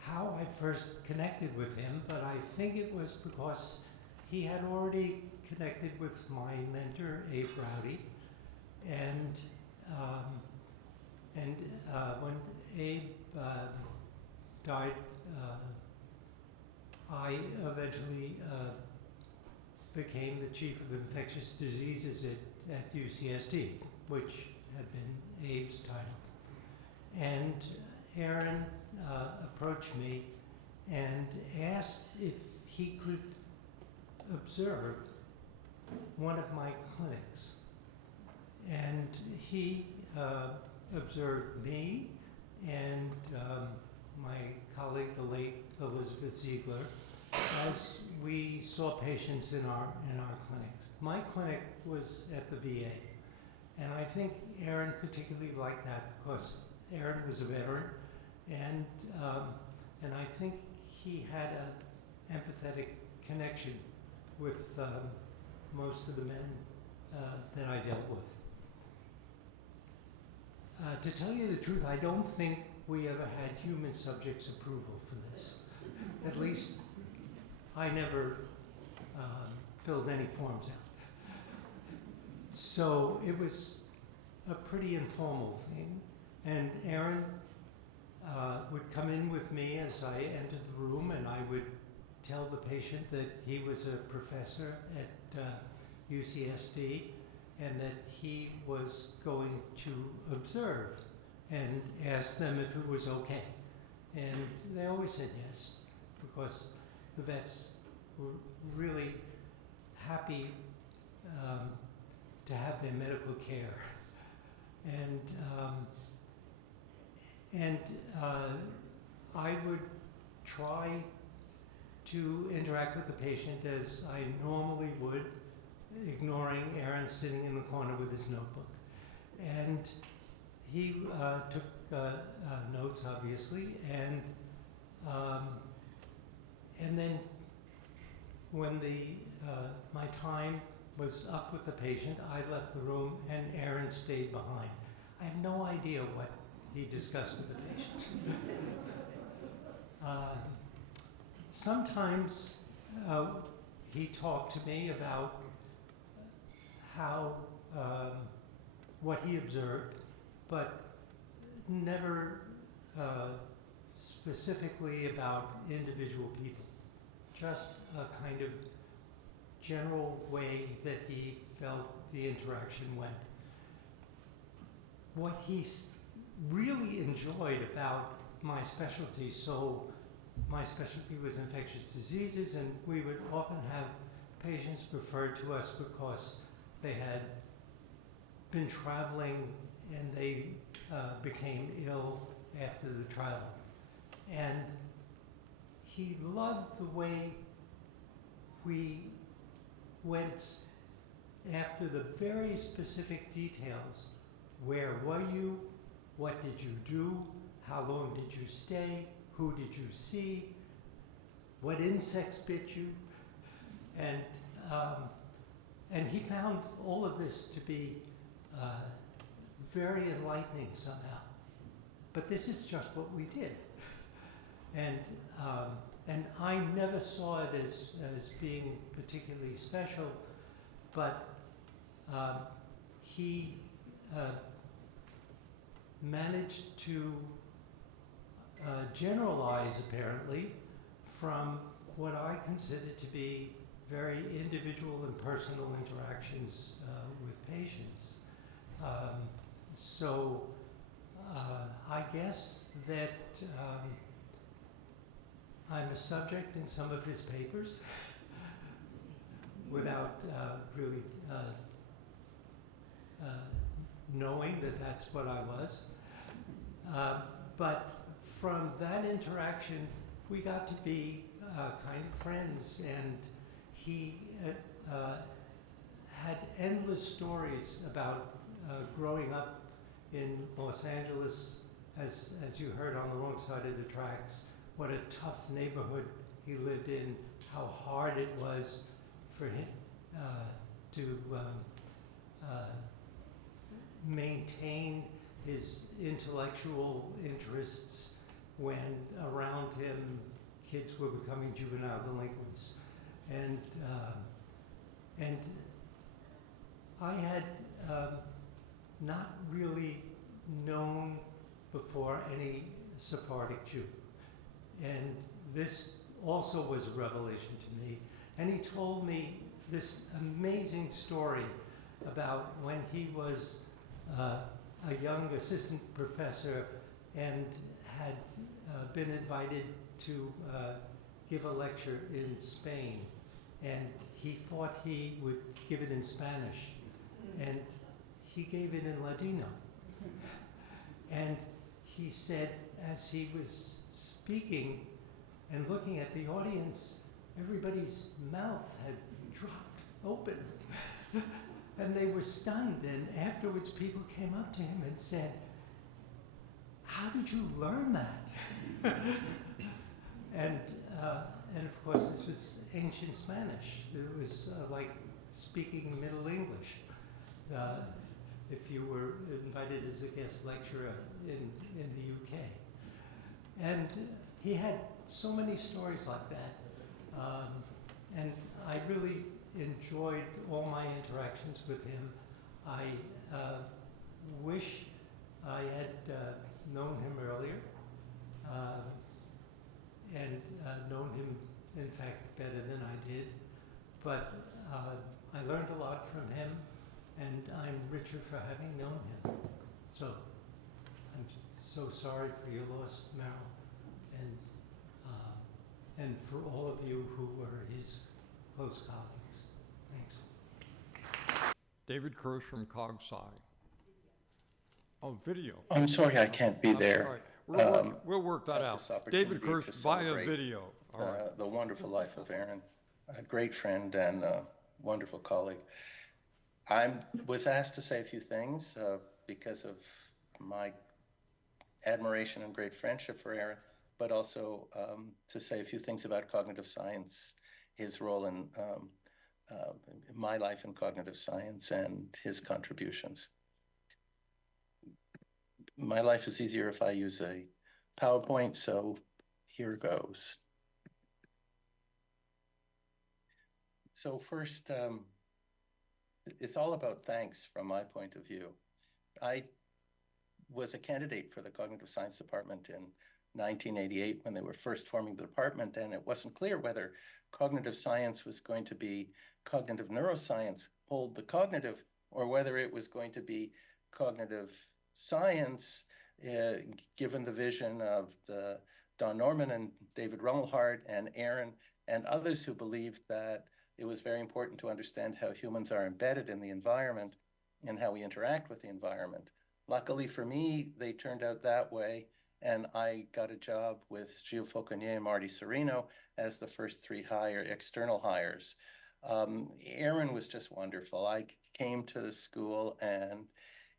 how I first connected with him, but I think it was because he had already connected with my mentor, Abe Rowdy, and when Abe died, I eventually became the chief of infectious diseases at UCSD, which had been Abe's title. And Aaron approached me and asked if he could observe one of my clinics. And he observed me and my colleague, the late Elizabeth Ziegler, as we saw patients in our clinics. My clinic was at the VA, and I think Aaron particularly liked that because Aaron was a veteran, and I think he had an empathetic connection with most of the men that I dealt with. To tell you the truth, I don't think we ever had human subjects approval for this. At least I never filled any forms out. So it was a pretty informal thing. And Aaron would come in with me as I entered the room, and I would tell the patient that he was a professor at UCSD and that he was going to observe and ask them if it was okay. And they always said yes, because the vets were really happy to have their medical care. And I would try to interact with the patient as I normally would, ignoring Aaron sitting in the corner with his notebook. And he took notes, obviously, and then when my time was up with the patient, I left the room and Aaron stayed behind. I have no idea what he discussed with the patient. Sometimes he talked to me about how what he observed, but never specifically about individual people. Just a kind of general way that he felt the interaction went. What he really enjoyed about my specialty, so my specialty was infectious diseases, and we would often have patients referred to us because they had been traveling and they became ill after the travel. And he loved the way we went after the very specific details. Where were you? What did you do? How long did you stay? Who did you see? What insects bit you? And he found all of this to be very enlightening somehow. But this is just what we did. And I never saw it as being particularly special, but he managed to generalize, apparently, from what I consider to be very individual and personal interactions with patients. So I guess that I'm a subject in some of his papers without really knowing that that's what I was. But from that interaction, we got to be kind of friends, and he had endless stories about growing up in Los Angeles, as you heard on the wrong side of the tracks, what a tough neighborhood he lived in, how hard it was for him to maintain his intellectual interests when around him kids were becoming juvenile delinquents. And I had not really known before any Sephardic Jew. And this also was a revelation to me. And he told me this amazing story about when he was a young assistant professor and had been invited to give a lecture in Spain. And he thought he would give it in Spanish. And he gave it in Ladino. And he said, as he was speaking and looking at the audience, everybody's mouth had dropped open. And they were stunned. And afterwards, people came up to him and said, "How did you learn that?" And of course, this was ancient Spanish. It was like speaking Middle English. If you were invited as a guest lecturer in the UK. And he had so many stories like that. And I really enjoyed all my interactions with him. I wish I had known him earlier and known him, in fact, better than I did. But I learned a lot from him, and I'm richer for having known him. So I'm so sorry for your loss, Meryl, and for all of you who were his close colleagues. Thanks. David Kirsh from Cogsci. Oh, video. I'm sorry I can't be there. All right. We'll work that out. David Kirsh via video. All right. The wonderful life of Aaron, a great friend and a wonderful colleague. I was asked to say a few things because of my admiration and great friendship for Aaron, but also to say a few things about cognitive science, his role in my life in cognitive science and his contributions. My life is easier if I use a PowerPoint, so here goes. So first, it's all about thanks from my point of view. I was a candidate for the Cognitive Science Department in 1988 when they were first forming the department, and it wasn't clear whether cognitive science was going to be cognitive neuroscience, hold the cognitive, or whether it was going to be cognitive science, given the vision of Don Norman and David Rummelhart and Aaron and others who believed that it was very important to understand how humans are embedded in the environment and how we interact with the environment. Luckily for me, they turned out that way, and I got a job with Gilles Fauconnier and Marty Serino as the first three external hires. Aaron was just wonderful. I came to the school and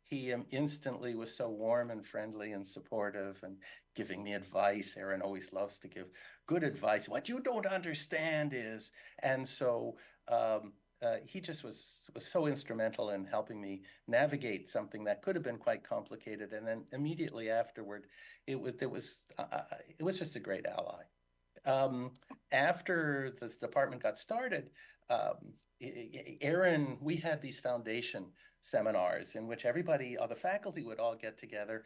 he instantly was so warm and friendly and supportive and giving me advice. Aaron always loves to give good advice. What you don't understand is, and so he just was so instrumental in helping me navigate something that could have been quite complicated. And then immediately afterward, it was just a great ally. After the department got started, Aaron, we had these foundation seminars in which everybody, the faculty would all get together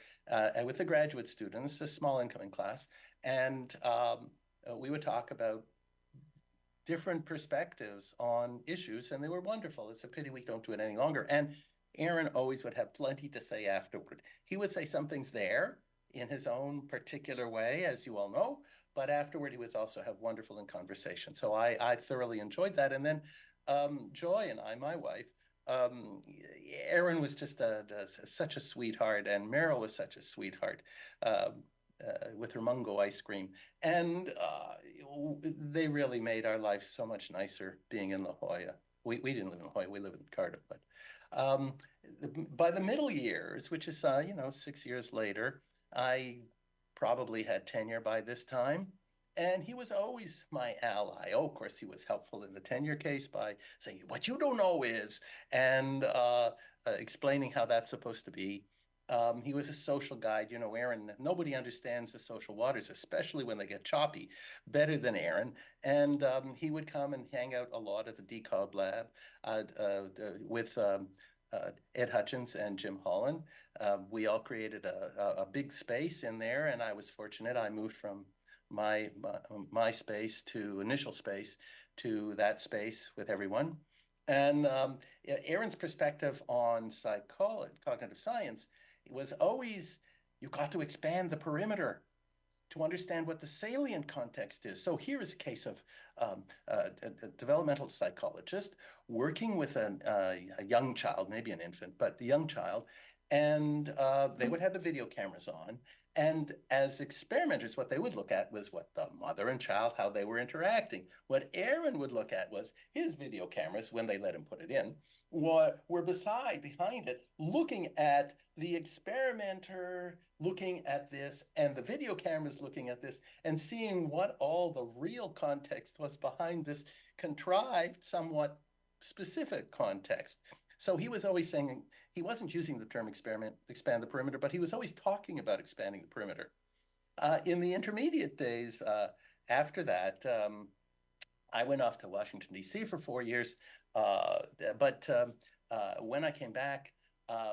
with the graduate students, a small incoming class, and we would talk about different perspectives on issues, and they were wonderful. It's a pity we don't do it any longer. And Aaron always would have plenty to say afterward. He would say some things there in his own particular way, as you all know, but afterward he would also have wonderful in conversation. So I thoroughly enjoyed that. And then Joy and I, my wife, Aaron was just such a sweetheart, and Meryl was such a sweetheart with her mungo ice cream. And they really made our life so much nicer being in La Jolla. We didn't live in La Jolla, we live in Cardiff. But by the middle years, which is, 6 years later, I probably had tenure by this time. And he was always my ally. Oh, of course, he was helpful in the tenure case by saying, what you don't know is, and explaining how that's supposed to be. He was a social guide. Aaron, nobody understands the social waters, especially when they get choppy, better than Aaron. And he would come and hang out a lot at the Decob lab with Ed Hutchins and Jim Holland. We all created a big space in there, and I was fortunate. I moved from my space to initial space to that space with everyone. And Aaron's perspective on psychology, cognitive science, was always, you got to expand the perimeter to understand what the salient context is. So here is a case of a developmental psychologist working with a young child, maybe an infant, but a young child, and they would have the video cameras on. And as experimenters, what they would look at was what the mother and child, how they were interacting. What Aaron would look at was his video cameras, when they let him put it in, were behind it, looking at the experimenter, looking at this, and the video cameras looking at this, and seeing what all the real context was behind this contrived, somewhat specific context. So he was always saying, he wasn't using the term expand the perimeter, but he was always talking about expanding the perimeter. In the intermediate days after that, I went off to Washington, D.C. for 4 years. But when I came back,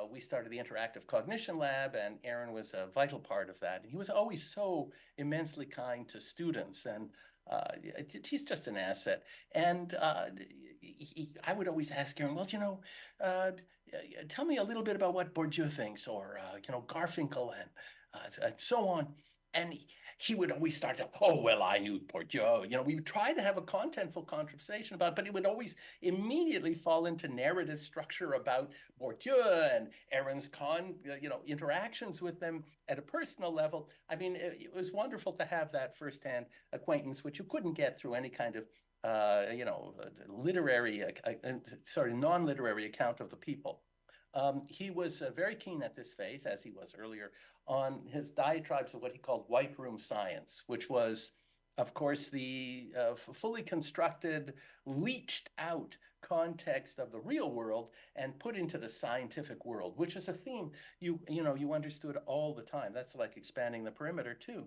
we started the Interactive Cognition Lab, and Aaron was a vital part of that. And he was always so immensely kind to students, and he's just an asset. And I would always ask Aaron, well, tell me a little bit about what Bourdieu thinks, or, Garfinkel, and so on. And he would always start to, oh, well, I knew Bourdieu. We would try to have a contentful conversation about it, but it would always immediately fall into narrative structure about Bourdieu and Aaron's interactions with them at a personal level. I mean, it was wonderful to have that firsthand acquaintance, which you couldn't get through any kind of literary, non-literary account of the people. He was very keen at this phase, as he was earlier, on his diatribes of what he called white room science, which was, of course, the fully constructed, leached out context of the real world and put into the scientific world, which is a theme you understood all the time. That's like expanding the perimeter too.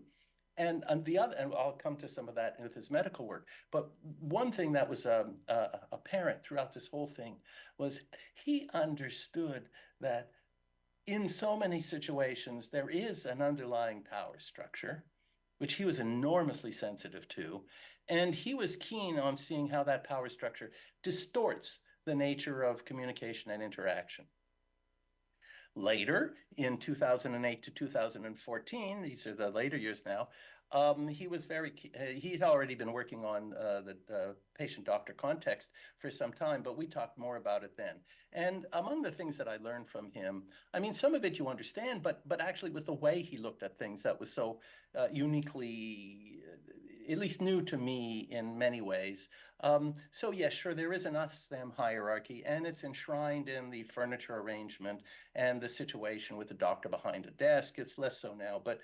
And I'll come to some of that with his medical work. But one thing that was apparent throughout this whole thing was he understood that in so many situations, there is an underlying power structure, which he was enormously sensitive to. And he was keen on seeing how that power structure distorts the nature of communication and interaction. Later, in 2008 to 2014, these are the later years now, he was he'd already been working on the patient-doctor context for some time, but we talked more about it then. And among the things that I learned from him, I mean, some of it you understand, but actually was the way he looked at things that was so uniquely, at least new to me in many ways. So yes, sure, there is an us-them hierarchy, and it's enshrined in the furniture arrangement and the situation with the doctor behind a desk. It's less so now, but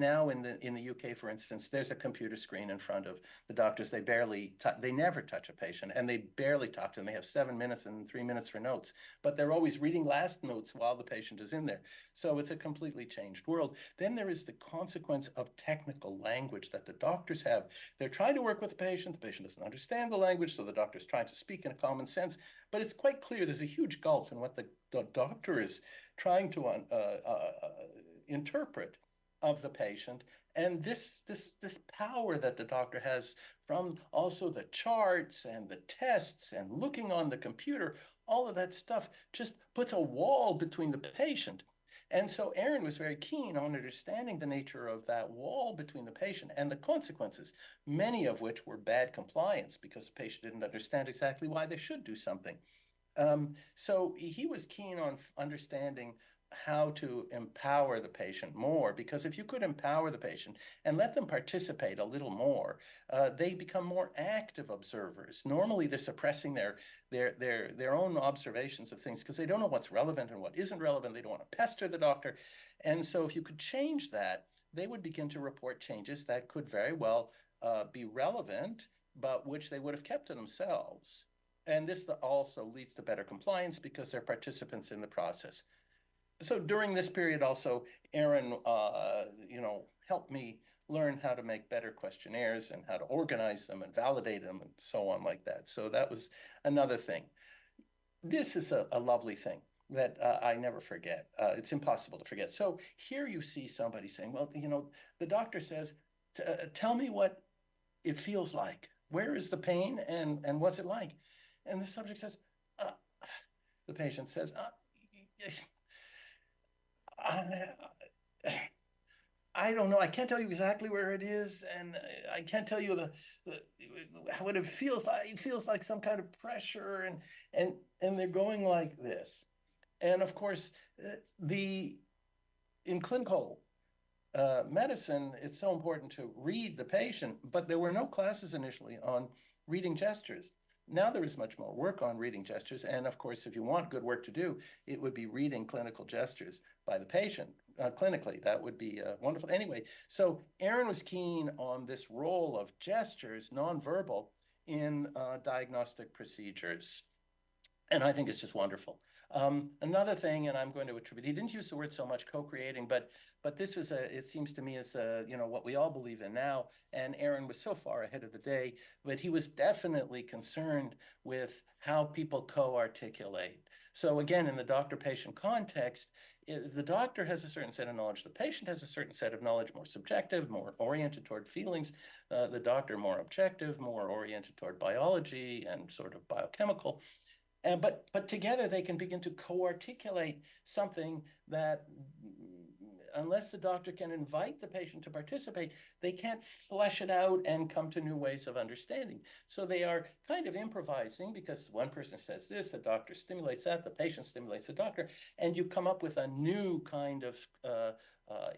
now in the UK, for instance, there's a computer screen in front of the doctors. They never touch a patient, and they barely talk to them. They have 7 minutes and 3 minutes for notes, but they're always reading last notes while the patient is in there. So it's a completely changed world. Then there is the consequence of technical language that the doctors have. They're trying to work with the patient doesn't understand the language, so the doctor's trying to speak in a common sense, but it's quite clear there's a huge gulf in what the doctor is trying to interpret of the patient. And this power that the doctor has from also the charts and the tests and looking on the computer, all of that stuff just puts a wall between the patient And so Aaron was very keen on understanding the nature of that wall between the patient and the consequences, many of which were bad compliance because the patient didn't understand exactly why they should do something. So he was keen on understanding how to empower the patient more, because if you could empower the patient and let them participate a little more, they become more active observers. Normally they're suppressing their own observations of things because they don't know what's relevant and what isn't relevant. They don't want to pester the doctor. And so if you could change that, they would begin to report changes that could very well be relevant, but which they would have kept to themselves. And this also leads to better compliance because they're participants in the process. So during this period also, Aaron, helped me learn how to make better questionnaires and how to organize them and validate them and so on like that. So that was another thing. This is a lovely thing that I never forget. It's impossible to forget. So here you see somebody saying, well, the doctor says, tell me what it feels like. Where is the pain and what's it like? And the subject says, the patient says, I don't know. I can't tell you exactly where it is, and I can't tell you what it feels like. It feels like some kind of pressure, and they're going like this. And of course, in clinical medicine, it's so important to read the patient, but there were no classes initially on reading gestures. Now there is much more work on reading gestures. And of course, if you want good work to do, it would be reading clinical gestures by the patient clinically. That would be wonderful. Anyway, so Aaron was keen on this role of gestures, nonverbal, in diagnostic procedures. And I think it's just wonderful. Another thing, and I'm going to attribute, he didn't use the word so much co-creating, but this is it seems to me is what we all believe in now. And Aaron was so far ahead of the day, but he was definitely concerned with how people co-articulate. So again, in the doctor-patient context, if the doctor has a certain set of knowledge, the patient has a certain set of knowledge, more subjective, more oriented toward feelings, the doctor more objective, more oriented toward biology and sort of biochemical. But together they can begin to co-articulate something that, unless the doctor can invite the patient to participate, they can't flesh it out and come to new ways of understanding. So they are kind of improvising because one person says this, the doctor stimulates that, the patient stimulates the doctor, and you come up with a new kind of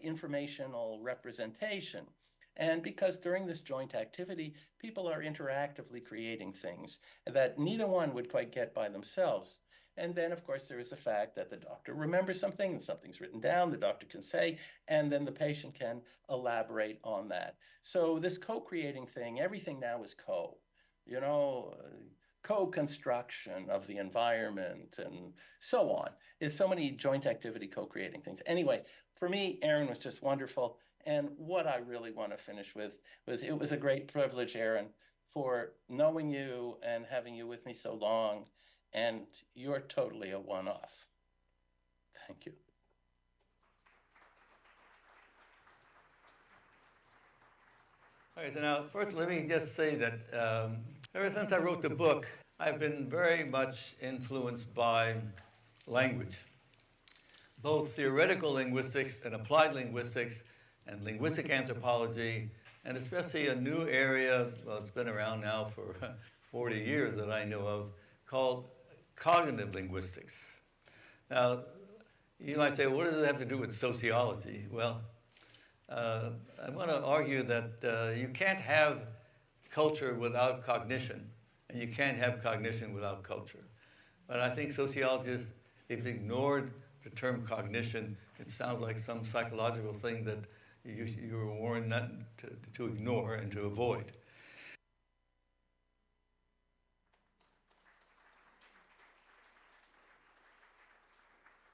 informational representation. And because during this joint activity, people are interactively creating things that neither one would quite get by themselves. And then, of course, there is the fact that the doctor remembers something and something's written down, the doctor can say, and then the patient can elaborate on that. So this co-creating thing, everything now is co-construction of the environment and so on. There's so many joint activity co-creating things. Anyway, for me, Aaron was just wonderful. And what I really want to finish with was it was a great privilege, Aaron, for knowing you and having you with me so long. And you're totally a one-off. Thank you. Okay, so now first let me just say that ever since I wrote the book, I've been very much influenced by language, both theoretical linguistics and applied linguistics, and linguistic anthropology, and especially a new area, well, it's been around now for 40 years that I know of, called cognitive linguistics. Now, you might say, what does it have to do with sociology? Well, I want to argue that you can't have culture without cognition, and you can't have cognition without culture. But I think sociologists, if ignored the term cognition, it sounds like some psychological thing that you were warned not to ignore and to avoid.